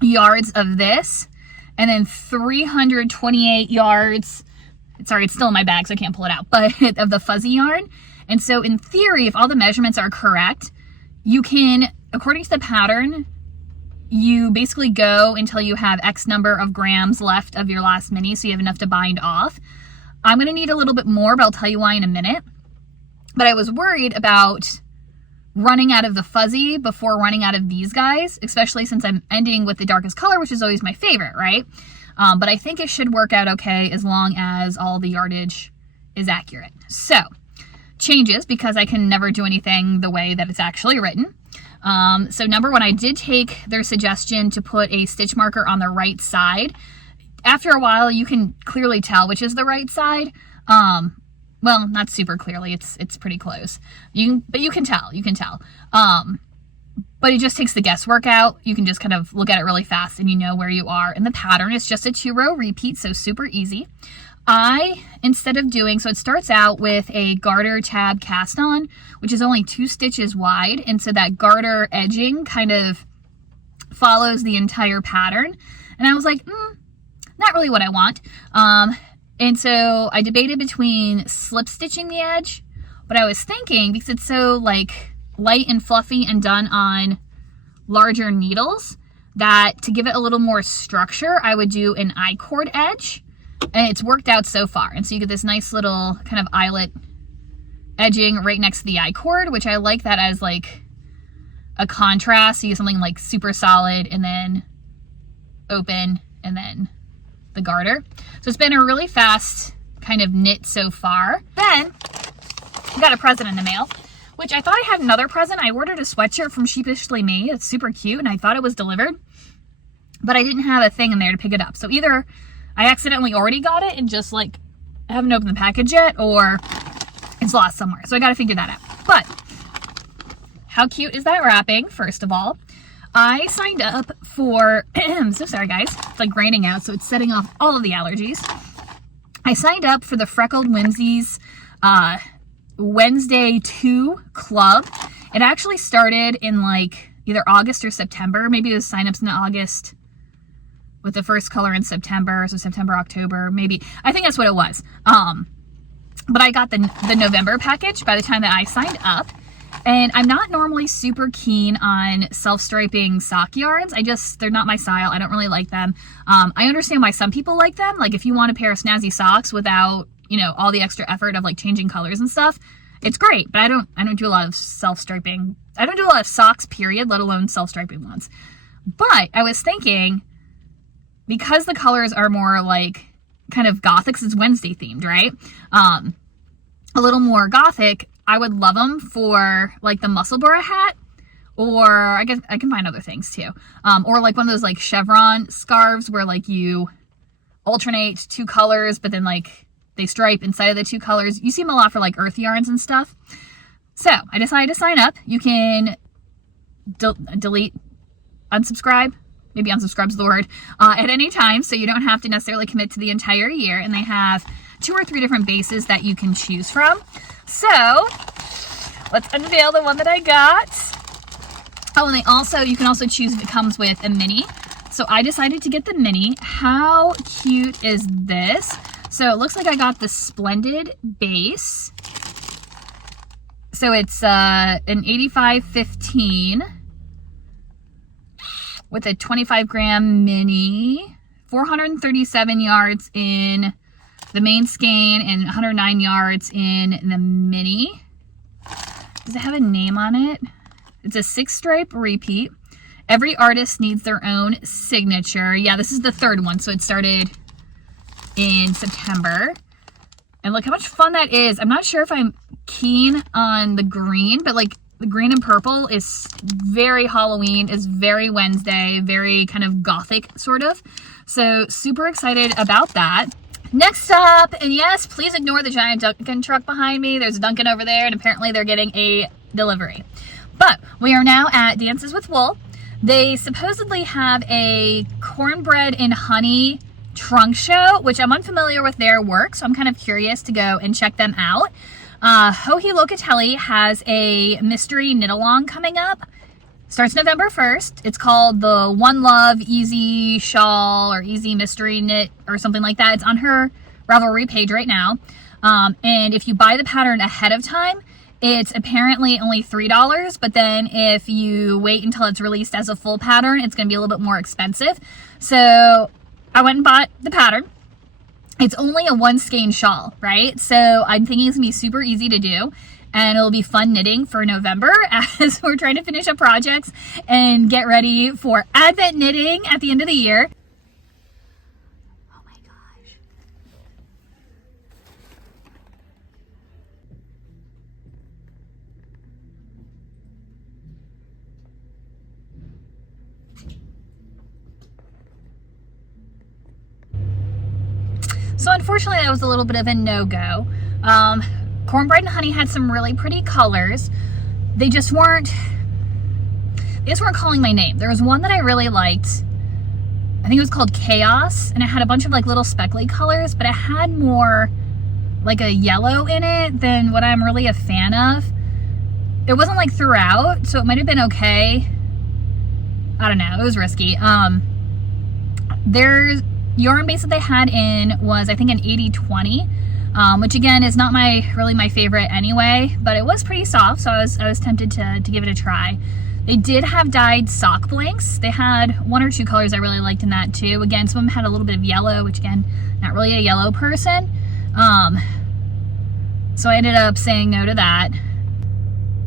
yards of this, and then 328 yards, sorry, it's still in my bag, so I can't pull it out, but of the fuzzy yarn. And so in theory, if all the measurements are correct, you can, according to the pattern, you basically go until you have X number of grams left of your last mini, so you have enough to bind off. I'm going to need a little bit more, but I'll tell you why in a minute. But I was worried about running out of the fuzzy before running out of these guys, especially since I'm ending with the darkest color, which is always my favorite, right? But I think it should work out okay as long as all the yardage is accurate. So, changes, because I can never do anything the way that it's actually written. So number one, I did take their suggestion to put a stitch marker on the right side. After a while, you can clearly tell which is the right side. Well, not super clearly, it's pretty close. But you can tell. But it just takes the guesswork out. You can just kind of look at it really fast and you know where you are. And the pattern is just a 2-row repeat, so super easy. Instead of doing, so it starts out with a garter tab cast on, which is only 2 stitches wide. And so that garter edging kind of follows the entire pattern. And I was like, not really what I want. And so I debated between slip stitching the edge, but I was thinking, because it's so like light and fluffy and done on larger needles, that to give it a little more structure, I would do an I-cord edge. And it's worked out so far. And so you get this nice little kind of eyelet edging right next to the I-cord, which I like that as like a contrast. So you get something like super solid and then open and then the garter. So it's been a really fast kind of knit so far. Then I got a present in the mail, which I thought I had another present. I ordered a sweatshirt from Sheepishly Me. It's super cute and I thought it was delivered, but I didn't have a thing in there to pick it up. So either I accidentally already got it and just like I haven't opened the package yet, or it's lost somewhere. So I got to figure that out. But how cute is that wrapping, first of all? I signed up for, I'm so sorry guys, it's like raining out, so it's setting off all of the allergies. I signed up for the Freckled Whimsies Wednesday 2 club. It actually started in like either August or September. Maybe it was signups in August with the first color in September, so September, October, maybe. I think that's what it was. But I got the November package by the time that I signed up. And I'm not normally super keen on self-striping sock yarns. They're not my style. I don't really like them. I understand why some people like them. Like if you want a pair of snazzy socks without, you know, all the extra effort of like changing colors and stuff, it's great. But I don't do a lot of self-striping. I don't do a lot of socks, period, let alone self-striping ones. But I was thinking, because the colors are more like kind of gothic, 'cause it's Wednesday themed, right? A little more gothic, I would love them for like the Musselburgh hat, or I guess I can find other things too. Or like one of those like chevron scarves where like you alternate 2 colors, but then like they stripe inside of the 2 colors. You see them a lot for like earth yarns and stuff. So I decided to sign up. You can delete, unsubscribe, maybe unsubscribe's the word, at any time, so you don't have to necessarily commit to the entire year. And they have 2 or 3 different bases that you can choose from. So let's unveil the one that I got. Oh, and you can also choose if it comes with a mini. So I decided to get the mini. How cute is this? So it looks like I got the Splendid base. So it's an 85-15 with a 25 gram mini, 437 yards in the main skein and 109 yards in the mini. Does it have a name on it? It's a 6-stripe repeat. Every artist needs their own signature. Yeah, this is the third one, so it started in September. And look how much fun that is. I'm not sure if I'm keen on the green, but like the green and purple is very Halloween, is very Wednesday, very kind of gothic sort of. So super excited about that. Next up, and yes, please ignore the giant Dunkin' truck behind me. There's a Dunkin' over there, and apparently they're getting a delivery. But we are now at Dances with Wool. They supposedly have a cornbread and honey trunk show, which I'm unfamiliar with their work, so I'm kind of curious to go and check them out. Joji Locatelli has a mystery knit-along coming up. Starts November 1st. It's called the One Love Easy Shawl or Easy Mystery Knit or something like that. It's on her Ravelry page right now. And if you buy the pattern ahead of time, it's apparently only $3, but then if you wait until it's released as a full pattern, it's going to be a little bit more expensive. So I went and bought the pattern. It's only a 1-skein shawl, right? So I'm thinking it's going to be super easy to do. And it'll be fun knitting for November as we're trying to finish up projects and get ready for Advent knitting at the end of the year. Oh my gosh. So unfortunately that was a little bit of a no-go. Cornbread and Honey had some really pretty colors. They just weren't calling my name. There was one that I really liked. I think it was called Chaos, and it had a bunch of like little speckly colors, but it had more like a yellow in it than what I'm really a fan of. It wasn't like throughout, so it might have been okay. I don't know, it was risky. Their yarn base that they had in was, I think, an 80/20. Which again is not really my favorite anyway, but it was pretty soft, so I was tempted to give it a try. They did have dyed sock blanks. They had 1 or 2 colors I really liked in that too. Again, some of them had a little bit of yellow, which again, not really a yellow person. So I ended up saying no to that.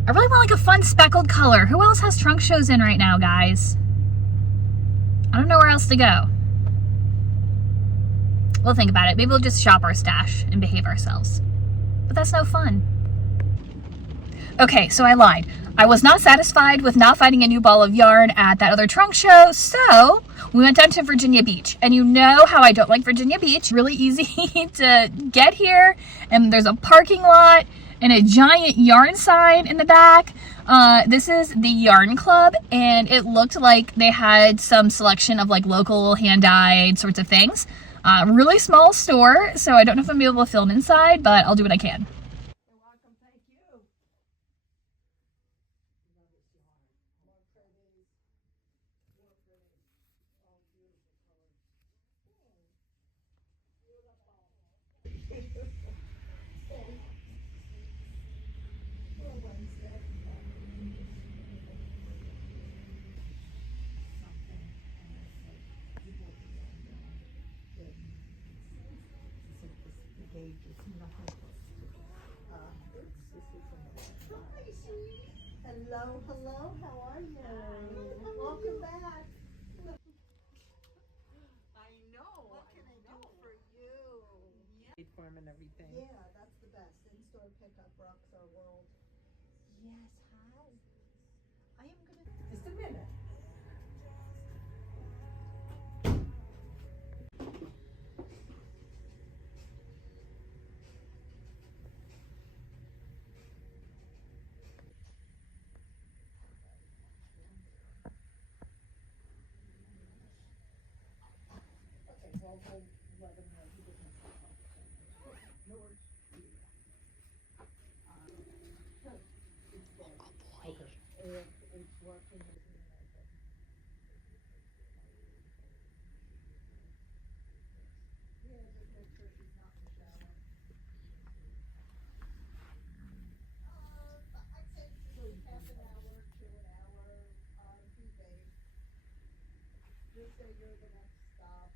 I really want like a fun speckled color. Who else has trunk shows in right now, guys? I don't know where else to go. We'll think about it. Maybe we'll just shop our stash and behave ourselves. But that's no fun. Okay, so I lied. I was not satisfied with not finding a new ball of yarn at that other trunk show, so we went down to Virginia Beach. And you know how I don't like Virginia Beach. Really easy to get here, and there's a parking lot and a giant yarn sign in the back. This is the Yarn Club, and it looked like they had some selection of like local hand-dyed sorts of things. Really small store, so I don't know if I'm gonna be able to film inside, but I'll do what I can. You're welcome, thank you. Hello, hello, how are you? Welcome back. I know. What can I do for you? Form and everything. Yeah, that's the best. In-store pickup rocks our world. Yes, hi. I am gonna. Just a minute. Okay, well, we'll let them know who didn't have no worries. It's working. Yeah, just make sure she's not in the shower. I'd say half an hour to an hour on Tuesday. Tuesday, you're the next stop.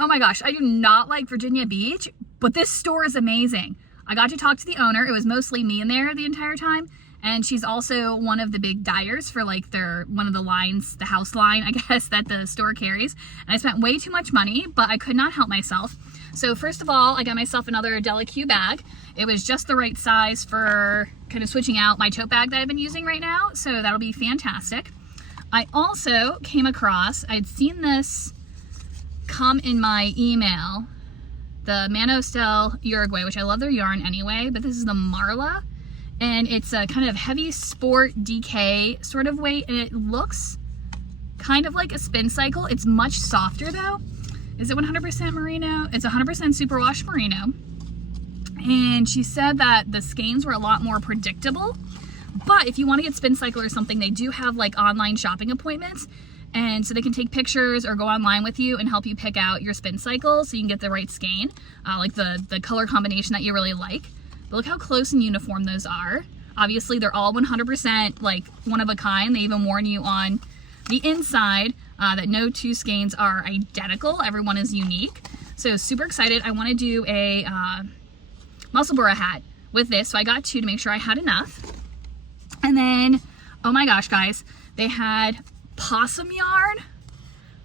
Oh my gosh, I do not like Virginia Beach, but this store is amazing. I got to talk to the owner. It was mostly me in there the entire time. And she's also one of the big dyers for like one of the lines, the house line, I guess, that the store carries. And I spent way too much money, but I could not help myself. So first of all, I got myself another Deliq bag. It was just the right size for kind of switching out my tote bag that I've been using right now. So that'll be fantastic. I also came across, I'd seen this come in my email, the Manostel Uruguay, which I love their yarn anyway, but this is the Marla, and it's a kind of heavy sport DK sort of weight, and it looks kind of like a spin cycle. It's much softer though. Is it 100% merino? It's 100% superwash merino, and she said that the skeins were a lot more predictable, but if you want to get spin cycle or something, they do have like online shopping appointments. And so they can take pictures or go online with you and help you pick out your spin cycle so you can get the right skein, like the color combination that you really like. But look how close and uniform those are. Obviously, they're all 100% like one of a kind. They even warn you on the inside that no two skeins are identical. Everyone is unique. So super excited. I want to do a muscle burra hat with this. So I got two to make sure I had enough. And then, oh my gosh, guys, they had possum yarn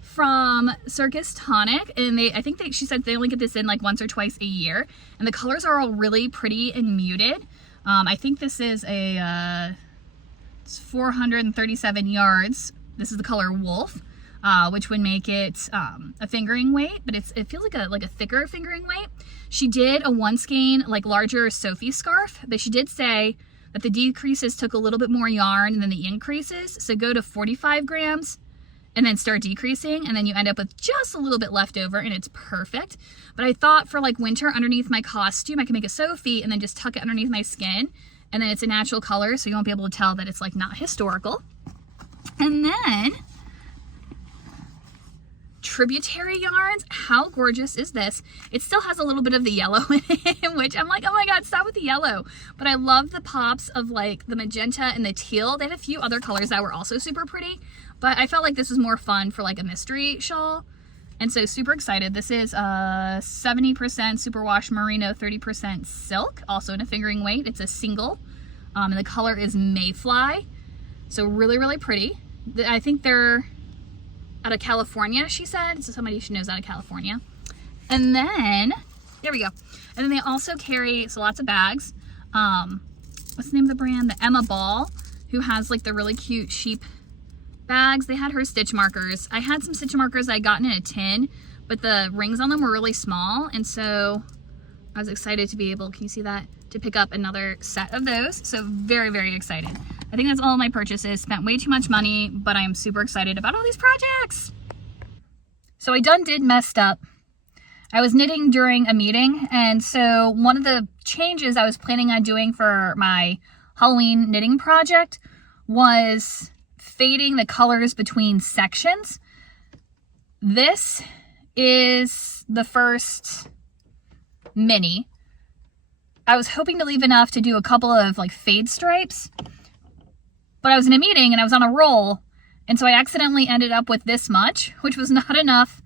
from Circus Tonic, and she said they only get this in like once or twice a year, and the colors are all really pretty and muted. I think this is it's 437 yards. This is the color Wolf, which would make it a fingering weight, but it feels like a thicker fingering weight. She did a one skein like larger Sophie scarf, but she did say that the decreases took a little bit more yarn than the increases. So go to 45 grams and then start decreasing, and then you end up with just a little bit left over, and it's perfect. But I thought for like winter underneath my costume, I could make a Sophie and then just tuck it underneath my skin, and then it's a natural color, so you won't be able to tell that it's like not historical. And then Tributary yarns. How gorgeous is this? It still has a little bit of the yellow in it, which I'm like, oh my god, stop with the yellow. But I love the pops of like the magenta and the teal. They had a few other colors that were also super pretty, but I felt like this was more fun for like a mystery shawl. And so super excited. This is 70% superwash merino, 30% silk, also in a fingering weight. It's a single, and the color is Mayfly. So really, really pretty. I think they're out of California, she said. So somebody she knows out of California. And then, there we go. And then they also carry, so lots of bags. What's the name of the brand? The Emma Ball, who has like the really cute sheep bags. They had her stitch markers. I had some stitch markers I had gotten in a tin, but the rings on them were really small. And so I was excited to be able, can you see that? To pick up another set of those. So very, very excited. I think that's all of my purchases. Spent way too much money, but I am super excited about all these projects. So I did messed up. I was knitting during a meeting, and so one of the changes I was planning on doing for my Halloween knitting project was fading the colors between sections. This is the first mini. I was hoping to leave enough to do a couple of like fade stripes, but I was in a meeting and I was on a roll, and so I accidentally ended up with this much, which was not enough,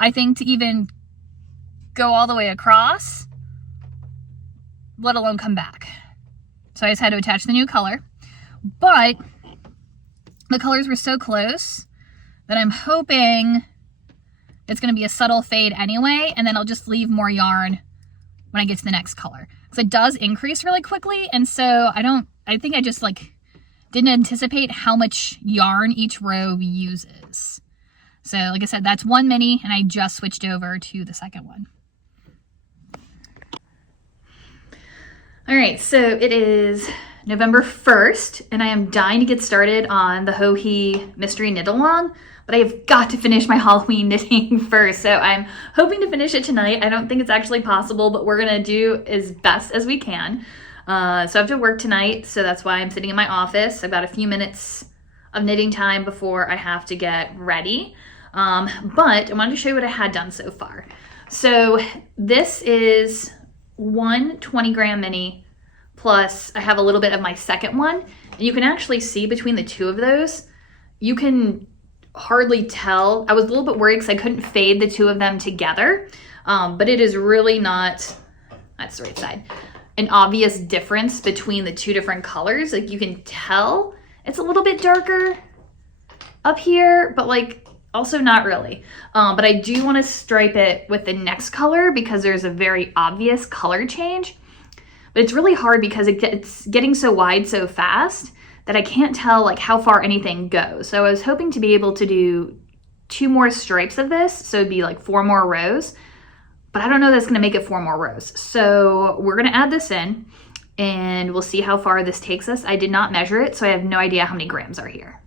I think, to even go all the way across, let alone come back. So I just had to attach the new color. But the colors were so close that I'm hoping it's going to be a subtle fade anyway, and then I'll just leave more yarn when I get to the next color. Because it does increase really quickly, and so I think I just like didn't anticipate how much yarn each row uses. So like I said, that's one mini, and I just switched over to the second one. All right, so it is November 1st, and I am dying to get started on the Ho He Mystery Knit Along, but I have got to finish my Halloween knitting first, so I'm hoping to finish it tonight. I don't think it's actually possible, but we're gonna do as best as we can. So I have to work tonight, so that's why I'm sitting in my office. I've got a few minutes of knitting time before I have to get ready, but I wanted to show you what I had done so far. So this is one 20-gram mini, plus I have a little bit of my second one, and you can actually see between the two of those, you can hardly tell. I was a little bit worried because I couldn't fade the two of them together, but it is really not, that's the right side, an obvious difference between the two different colors. Like you can tell it's a little bit darker up here, but like also not really. But I do want to stripe it with the next color because there's a very obvious color change. But it's really hard because it's getting so wide so fast that I can't tell like how far anything goes. So I was hoping to be able to do 2 more stripes of this, so it'd be like 4 more rows, but I don't know that's gonna make it 4 more rows. So we're gonna add this in and we'll see how far this takes us. I did not measure it, so I have no idea how many grams are here.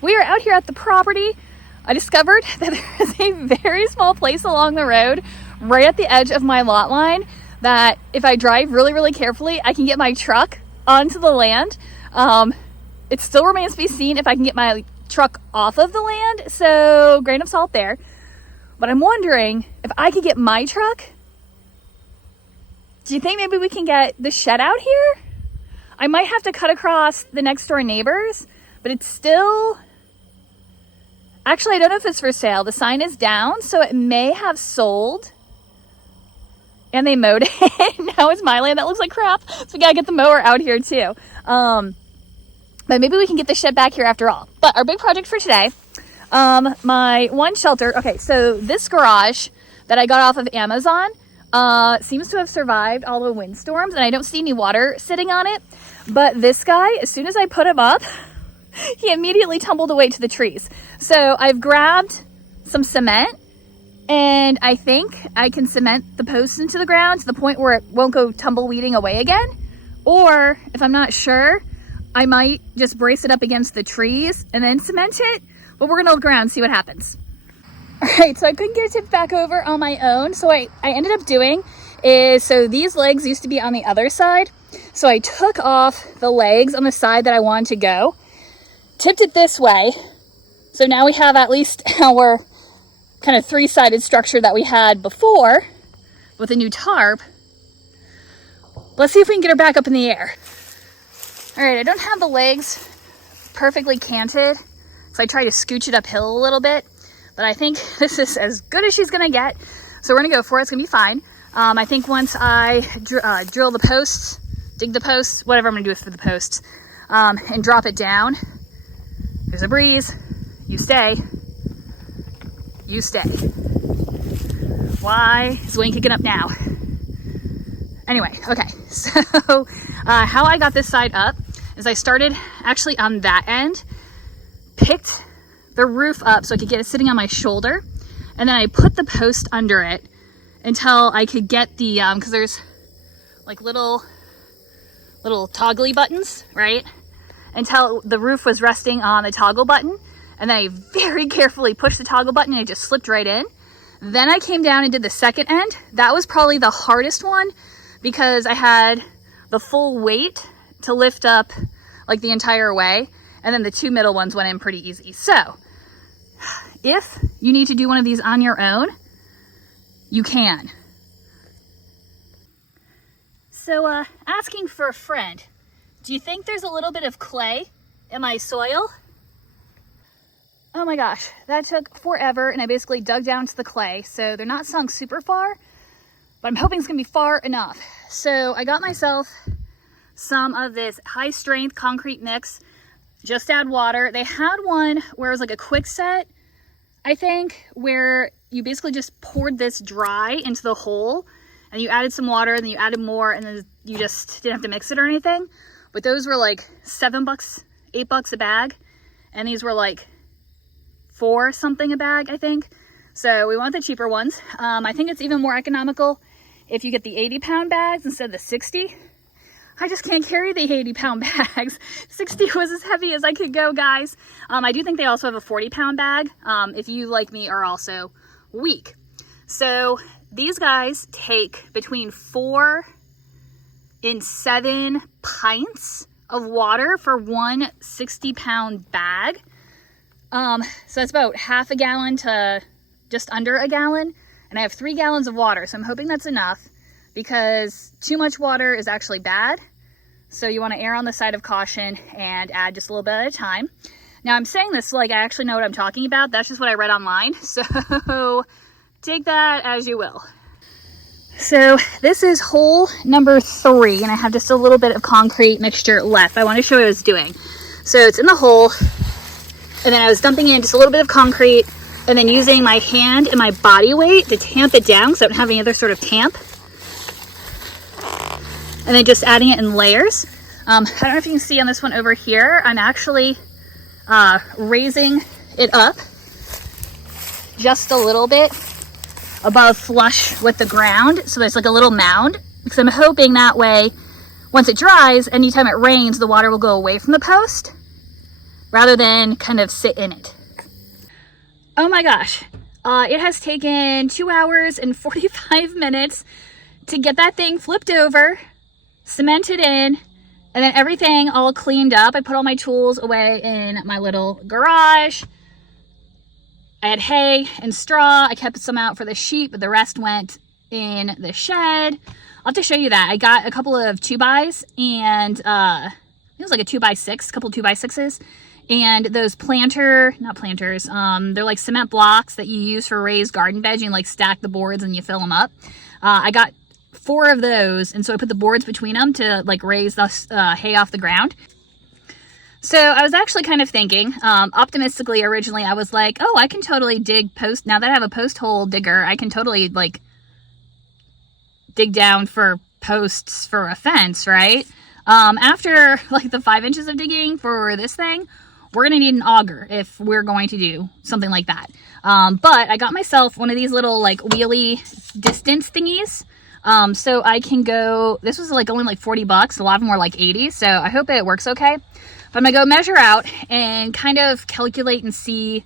We are out here at the property. I discovered that there is a very small place along the road right at the edge of my lot line that if I drive really, really carefully, I can get my truck onto the land. It still remains to be seen if I can get my truck off of the land, so grain of salt there. But I'm wondering if I could get my truck. Do you think maybe we can get the shed out here? I might have to cut across the next door neighbors, but it's still, actually I don't know if it's for sale. The sign is down, so it may have sold. And they mowed it. Now it's my land that looks like crap. So we gotta get the mower out here too. But maybe we can get the shed back here after all. But our big project for today, my one shelter. Okay, so this garage that I got off of Amazon seems to have survived all the windstorms, and I don't see any water sitting on it. But this guy, as soon as I put him up, he immediately tumbled away to the trees. So I've grabbed some cement, and I think I can cement the posts into the ground to the point where it won't go tumbleweeding away again. Or if I'm not sure, I might just brace it up against the trees and then cement it. But we're gonna look around and see what happens. All right, so I couldn't get it tipped back over on my own. So I ended up doing is, so these legs used to be on the other side. So I took off the legs on the side that I wanted to go, tipped it this way. So now we have at least our kind of 3-sided structure that we had before with a new tarp. Let's see if we can get her back up in the air. All right, I don't have the legs perfectly canted, so I try to scooch it uphill a little bit, but I think this is as good as she's gonna get. So we're gonna go for it, it's gonna be fine. I think once I drill the posts, dig the posts, whatever I'm gonna do for the posts, and drop it down, there's a breeze, you stay. You stay. Why is Wayne kicking up now? Anyway, okay, so how I got this side up is I started actually on that end, picked the roof up so I could get it sitting on my shoulder, and then I put the post under it until I could get the, because there's like little toggly buttons, right? Until the roof was resting on the toggle button. And then I very carefully pushed the toggle button and it just slipped right in. Then I came down and did the second end. That was probably the hardest one because I had the full weight to lift up like the entire way. And then the 2 middle ones went in pretty easy. So if you need to do one of these on your own, you can. So asking for a friend, do you think there's a little bit of clay in my soil? Oh my gosh, that took forever, and I basically dug down to the clay. So they're not sunk super far, but I'm hoping it's gonna be far enough. So I got myself some of this high strength concrete mix. Just add water. They had one where it was like a quick set, I think, where you basically just poured this dry into the hole and you added some water and then you added more and then you just didn't have to mix it or anything. But those were like $7, $8 a bag. And these were like $4 something a bag, I think. So we want the cheaper ones. I think it's even more economical if you get the 80-pound bags instead of the 60. I just can't carry the 80-pound bags. 60 was as heavy as I could go, guys. I do think they also have a 40-pound bag if you, like me, are also weak. So these guys take between 4 and 7 pints of water for one 60-pound bag. So that's about half a gallon to just under a gallon. And I have 3 gallons of water, so I'm hoping that's enough, because too much water is actually bad. So you want to err on the side of caution and add just a little bit at a time. Now I'm saying this like I actually know what I'm talking about. That's just what I read online. So take that as you will. So this is hole number 3, and I have just a little bit of concrete mixture left. I want to show you what I was doing. So it's in the hole, and then I was dumping in just a little bit of concrete, and then using my hand and my body weight to tamp it down because I don't have any other sort of tamp. And then just adding it in layers. I don't know if you can see on this one over here, I'm actually raising it up just a little bit above flush with the ground. So there's like a little mound, because I'm hoping that way, once it dries, anytime it rains, the water will go away from the post rather than kind of sit in it. Oh my gosh. It has taken 2 hours and 45 minutes to get that thing flipped over, cemented in, and then everything all cleaned up. I put all my tools away in my little garage. I had hay and straw. I kept some out for the sheep, but the rest went in the shed. I'll have to show you that. I got a couple of 2x, and it was like a 2x6, a couple of 2x6s. And those not planters, they're like cement blocks that you use for raised garden beds. You like stack the boards and you fill them up. I got 4 of those, and so I put the boards between them to like raise the hay off the ground. So I was actually kind of thinking, optimistically originally, I was like, oh, I can totally dig post, now that I have a post hole digger, I can totally like dig down for posts for a fence, right? After like the 5 inches of digging for this thing, we're gonna need an auger if we're going to do something like that. But I got myself one of these little like wheelie distance thingies. So I can go, this was like only like $40. A lot of them were like 80. So I hope it works okay. But I'm gonna go measure out and kind of calculate and see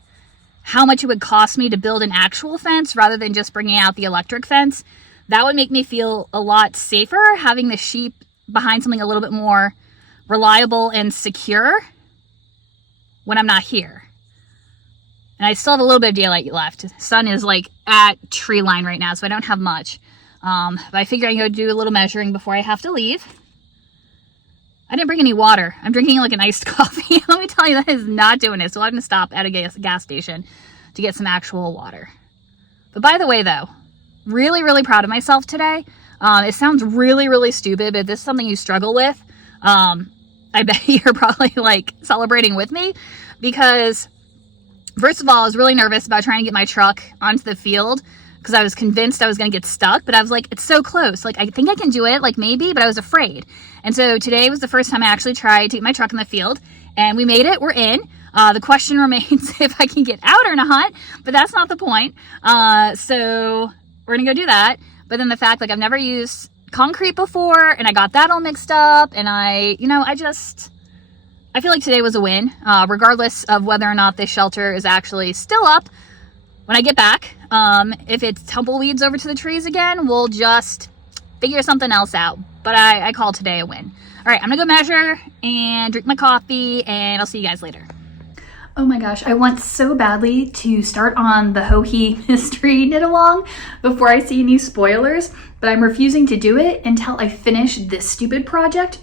how much it would cost me to build an actual fence rather than just bringing out the electric fence. That would make me feel a lot safer, having the sheep behind something a little bit more reliable and secure when I'm not here. And I still have a little bit of daylight left. The sun is like at tree line right now, so I don't have much. But I figure I can go do a little measuring before I have to leave. I didn't bring any water. I'm drinking like an iced coffee. Let me tell you, that is not doing it. So I'm going to stop at a gas station to get some actual water. But by the way, though, really, really proud of myself today. It sounds really, really stupid, but if this is something you struggle with, I bet you're probably like celebrating with me, because first of all, I was really nervous about trying to get my truck onto the field because I was convinced I was going to get stuck, but I was like, it's so close. Like, I think I can do it, like maybe, but I was afraid. And so today was the first time I actually tried to get my truck in the field, and we made it. We're in. The question remains if I can get out or not, but that's not the point. So we're going to go do that. But then the fact, like, I've never used concrete before, and I got that all mixed up, and I feel like today was a win, regardless of whether or not this shelter is actually still up when I get back. If it's tumbleweeds over to the trees again, we'll just figure something else out. But I call today a win. All right, I'm gonna go measure and drink my coffee, and I'll see you guys later. Oh my gosh, I want so badly to start on the Hohi mystery knit along before I see any spoilers, but I'm refusing to do it until I finish this stupid project.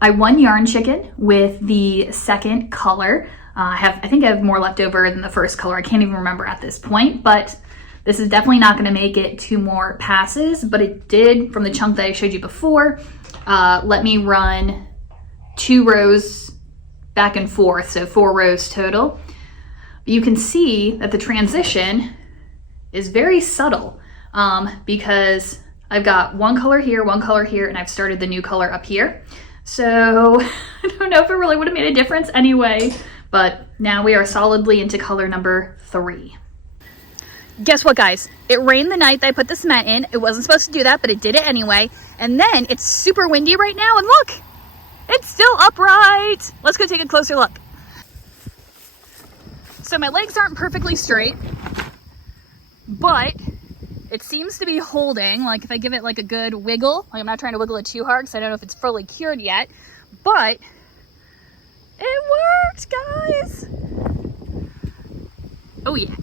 I won yarn chicken with the second color. I think I have more left over than the first color. I can't even remember at this point, but this is definitely not gonna make it 2 more passes, but it did, from the chunk that I showed you before, let me run 2 rows back and forth, so 4 rows total. But you can see that the transition is very subtle because I've got 1 color here, 1 color here, and I've started the new color up here. So I don't know if it really would have made a difference anyway, but now we are solidly into color number 3. Guess what, guys? It rained the night that I put the cement in. It wasn't supposed to do that, but it did it anyway. And then it's super windy right now, and look, it's still upright. Let's go take a closer look. So my legs aren't perfectly straight, but it seems to be holding. Like if I give it like a good wiggle, like I'm not trying to wiggle it too hard because I don't know if it's fully cured yet, but it worked, guys. Oh yeah.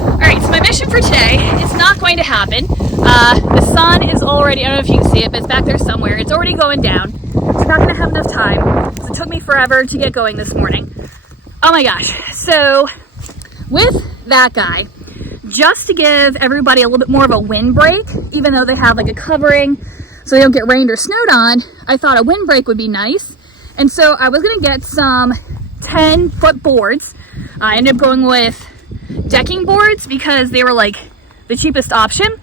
All right, so my mission for today is not going to happen. The sun is already, I don't know if you can see it, but it's back there somewhere. It's already going down. It's not gonna have enough time. So it took me forever to get going this morning. Oh my gosh. So with that guy, just to give everybody a little bit more of a windbreak, even though they have like a covering so they don't get rained or snowed on, I thought a windbreak would be nice. And so I was gonna get some 10-foot boards. I ended up going with decking boards because they were like the cheapest option.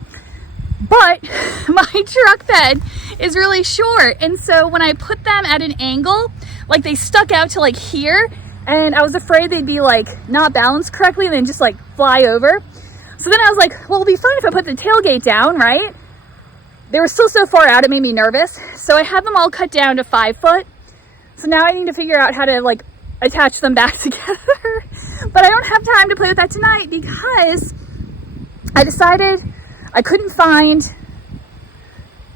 But my truck bed is really short. And so when I put them at an angle, like they stuck out to like here, and I was afraid they'd be like not balanced correctly and then just like fly over. So then I was like, well, it'll be fine if I put the tailgate down, right? They were still so far out, it made me nervous. So I had them all cut down to 5 foot. So now I need to figure out how to like attach them back together. But I don't have time to play with that tonight because I decided I couldn't find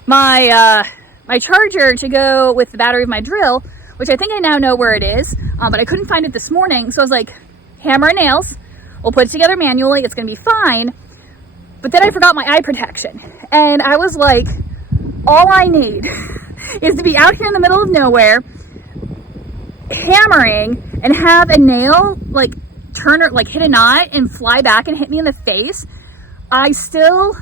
my my charger to go with the battery of my drill, which I think I now know where it is, but I couldn't find it this morning. So I was like, hammer and nails, we'll put it together manually, it's gonna be fine. But then I forgot my eye protection. And I was like, all I need is to be out here in the middle of nowhere, hammering, and have a nail like turn or like hit a knot and fly back and hit me in the face. I still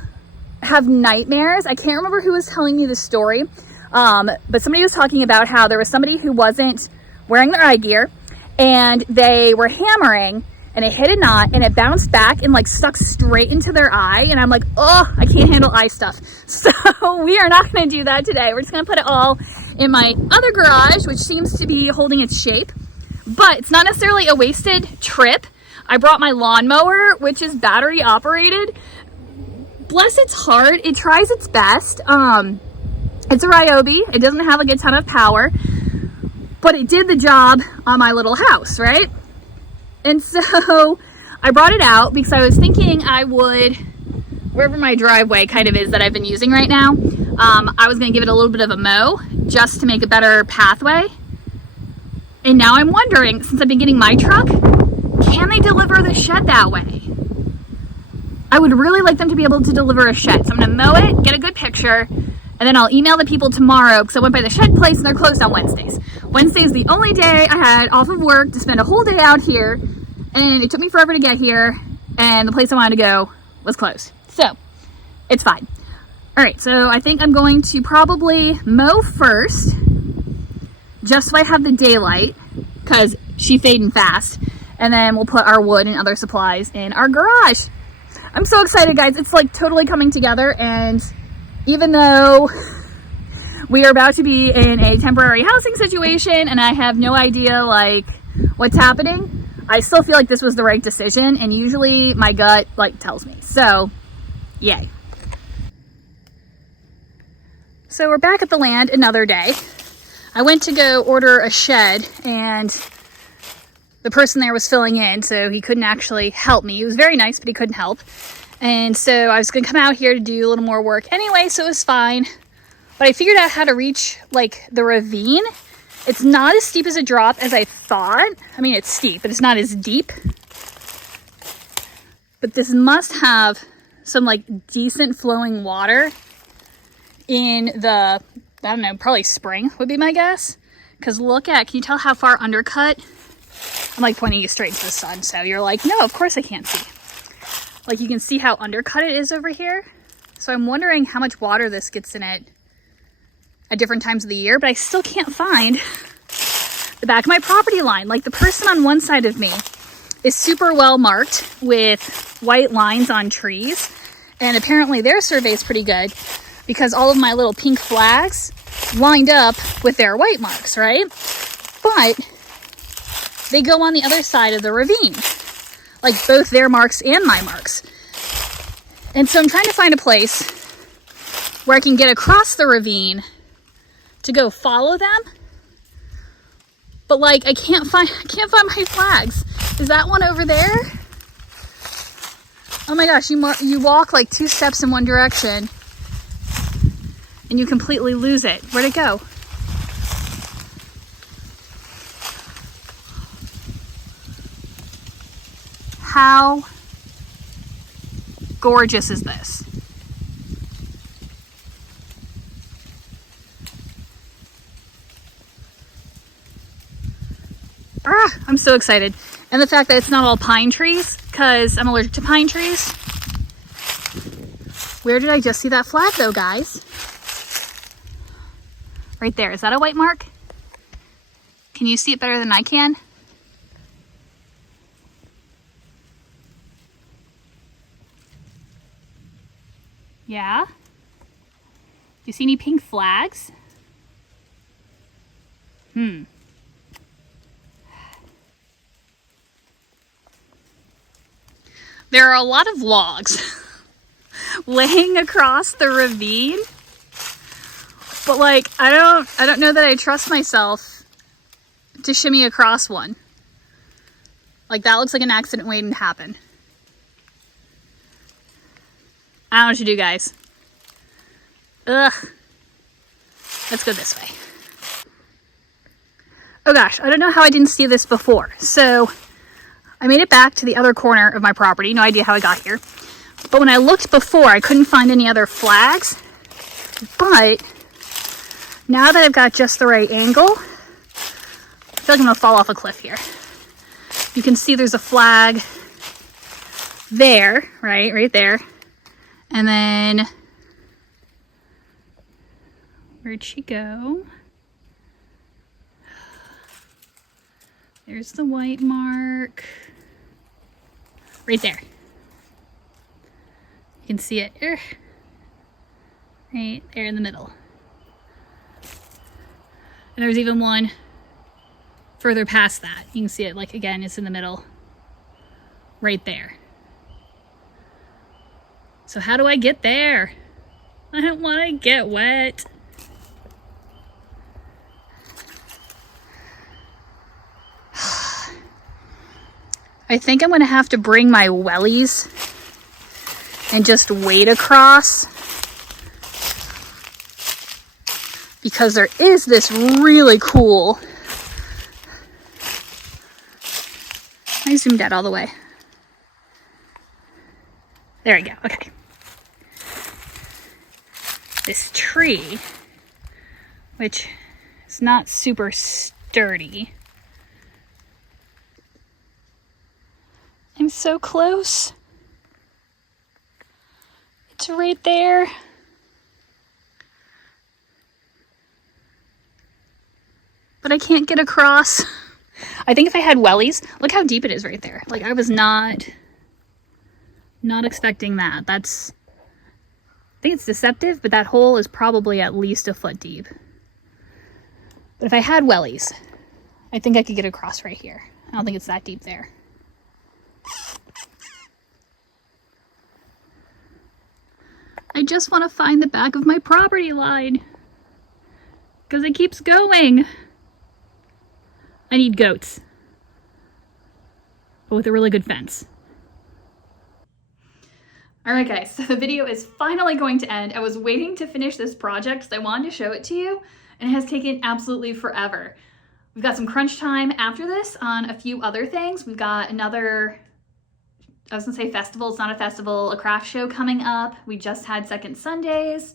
have nightmares. I can't remember who was telling me the story, but somebody was talking about how there was somebody who wasn't wearing their eye gear and they were hammering and it hit a knot and it bounced back and like stuck straight into their eye. And I'm like, oh, I can't handle eye stuff. So we are not going to do that today. We're just going to put it all in my other garage, which seems to be holding its shape, but it's not necessarily a wasted trip. I brought my lawnmower, which is battery operated. Bless its heart, it tries its best. It's a Ryobi. It doesn't have like a ton of power, but it did the job on my little house, right? And so I brought it out because I was thinking I would, wherever my driveway kind of is that I've been using right now, I was gonna give it a little bit of a mow just to make a better pathway. And now I'm wondering, since I've been getting my truck, can they deliver the shed that way? I would really like them to be able to deliver a shed. So I'm gonna mow it, get a good picture, and then I'll email the people tomorrow because I went by the shed place and they're closed on Wednesdays. Wednesday is the only day I had off of work to spend a whole day out here, and it took me forever to get here, and the place I wanted to go was closed. So it's fine. All right, so I think I'm going to probably mow first, just so I have the daylight, because she's fading fast, and then we'll put our wood and other supplies in our garage. I'm so excited, guys. It's like totally coming together, and even though we are about to be in a temporary housing situation and I have no idea like what's happening, I still feel like this was the right decision, and usually my gut like tells me. So, yay. So we're back at the land another day. I went to go order a shed and the person there was filling in, so he couldn't actually help me. He was very nice, but he couldn't help. And so I was gonna come out here to do a little more work anyway, so it was fine. But I figured out how to reach like the ravine. It's not as steep as a drop as I thought. I mean, it's steep, but it's not as deep. But this must have some like decent flowing water in the, I don't know, probably spring would be my guess. Because look at, can you tell how far undercut I'm like pointing you straight to the sun, so you're like, no, of course I can't see. Like you can see how undercut it is over here. So I'm wondering how much water this gets in it at different times of the year, but I still can't find the back of my property line. Like the person on one side of me is super well marked with white lines on trees. And apparently their survey is pretty good because all of my little pink flags lined up with their white marks, right? But they go on the other side of the ravine, like both their marks and my marks. And so I'm trying to find a place where I can get across the ravine to go follow them. But like I can't find my flags. Is that one over there? Oh my gosh, you walk like 2 steps in one direction and you completely lose it. Where'd it go? How gorgeous is this? I'm so excited. And the fact that it's not all pine trees, because I'm allergic to pine trees. Where did I just see that flag though, guys? Right there. Is that a white mark? Can you see it better than I can? Yeah? Do you see any pink flags? There are a lot of logs laying across the ravine, but like I don't know that I trust myself to shimmy across one. Like that looks like an accident waiting to happen. I don't know what to do, guys. Ugh. Let's go this way. Oh gosh, I don't know how I didn't see this before. So I made it back to the other corner of my property. No idea how I got here. But when I looked before, I couldn't find any other flags. But now that I've got just the right angle, I feel like I'm gonna fall off a cliff here. You can see there's a flag there, right there. And then, where'd she go? There's the white mark. Right there. You can see it right there in the middle. And there's even one further past that. You can see it, like, again, it's in the middle. Right there. So how do I get there? I don't want to get wet. I think I'm going to have to bring my wellies and just wade across, because there is this really cool, I zoomed out all the way. There we go. Okay. This tree, which is not super sturdy. I'm so close. It's right there. But I can't get across. I think if I had wellies, look how deep it is right there. Like I was not expecting that. I think it's deceptive, but that hole is probably at least a foot deep. But if I had wellies, I think I could get across right here. I don't think it's that deep there. I just want to find the back of my property line because it keeps going. I need goats, but with a really good fence. All right, guys, so the video is finally going to end. I was waiting to finish this project because I wanted to show it to you, and it has taken absolutely forever. We've got some crunch time after this on a few other things. We've got another, I was gonna say festival, it's not a festival, a craft show coming up. We just had Second Sundays.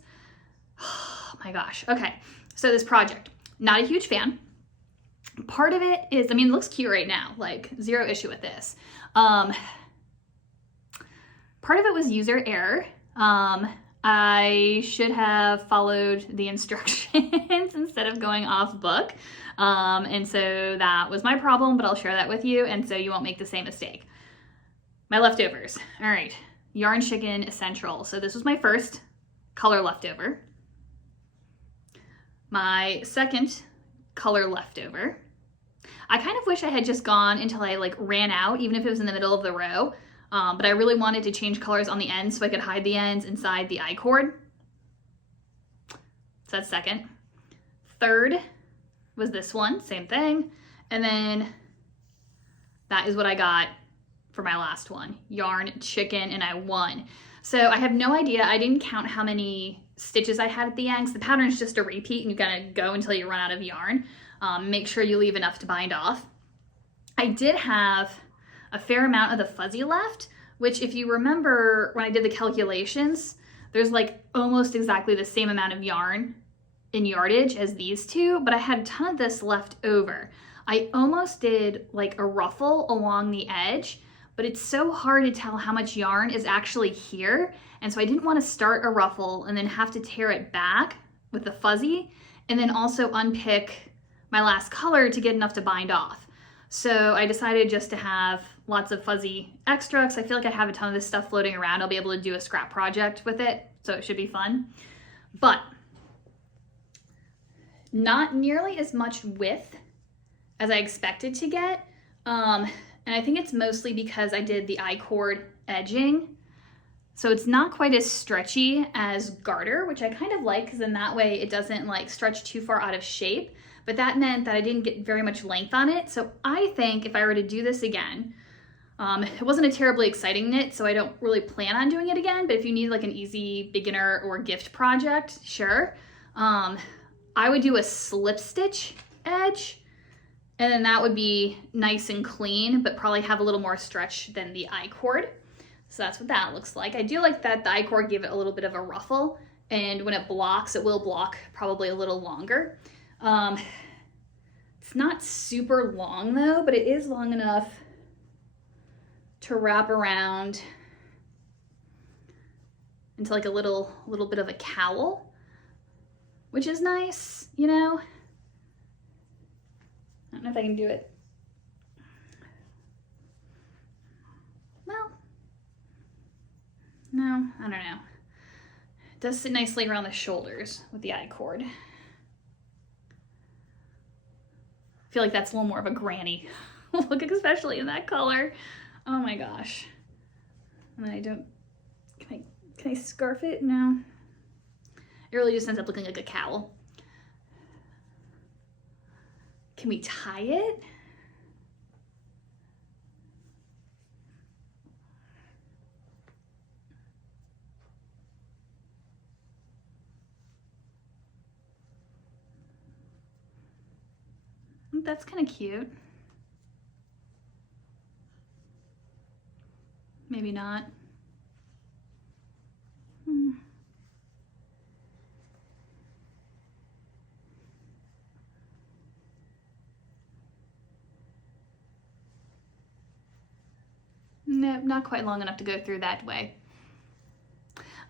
Oh my gosh. Okay, so this project, not a huge fan, Part of it is, I mean, it looks cute right now, like zero issue with this. Part of it was user error. I should have followed the instructions instead of going off book. And so that was my problem, but I'll share that with you, and so you won't make the same mistake. My leftovers. All right, yarn chicken essential. So this was my first color leftover. My second color leftover. I kind of wish I had just gone until I like ran out, even if it was in the middle of the row. But I really wanted to change colors on the ends so I could hide the ends inside the I-cord. So that's second. Third was this one, same thing. And then that is what I got for my last one, yarn chicken, and I won. So I have no idea. I didn't count how many stitches I had at the end, because the pattern is just a repeat and you gotta go until you run out of yarn. Make sure you leave enough to bind off. I did have a fair amount of the fuzzy left, which if you remember when I did the calculations, there's like almost exactly the same amount of yarn in yardage as these two, but I had a ton of this left over. I almost did like a ruffle along the edge, but it's so hard to tell how much yarn is actually here. And so I didn't want to start a ruffle and then have to tear it back with the fuzzy and then also unpick my last color to get enough to bind off. So I decided just to have lots of fuzzy extra, because I feel like I have a ton of this stuff floating around. I'll be able to do a scrap project with it, so it should be fun. But not nearly as much width as I expected to get. And I think it's mostly because I did the I-cord edging. So it's not quite as stretchy as garter, which I kind of like, because in that way it doesn't like stretch too far out of shape. But that meant that I didn't get very much length on it. So I think if I were to do this again, it wasn't a terribly exciting knit, so I don't really plan on doing it again. But if you need like an easy beginner or gift project, sure. I would do a slip stitch edge, and then that would be nice and clean, but probably have a little more stretch than the I-cord. So that's what that looks like. I do like that the I-cord gave it a little bit of a ruffle, and when it blocks, it will block probably a little longer. It's not super long though, but it is long enough to wrap around into like a little bit of a cowl, which is nice, you know? I don't know if I can do it. Well, no, I don't know. It does sit nicely around the shoulders with the I-cord. I feel like that's a little more of a granny look, especially in that color. Oh my gosh. And I don't, can I scarf it? No. It really just ends up looking like a cowl. Can we tie it? I think that's kind of cute. Maybe not. No, not quite long enough to go through that way.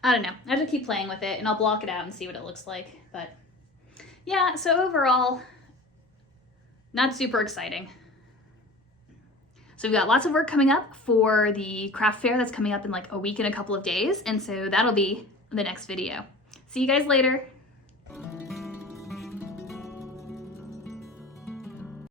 I don't know. I have to keep playing with it, and I'll block it out and see what it looks like. But yeah, so overall, not super exciting. So we've got lots of work coming up for the craft fair that's coming up in like a week and a couple of days. And so that'll be the next video. See you guys later.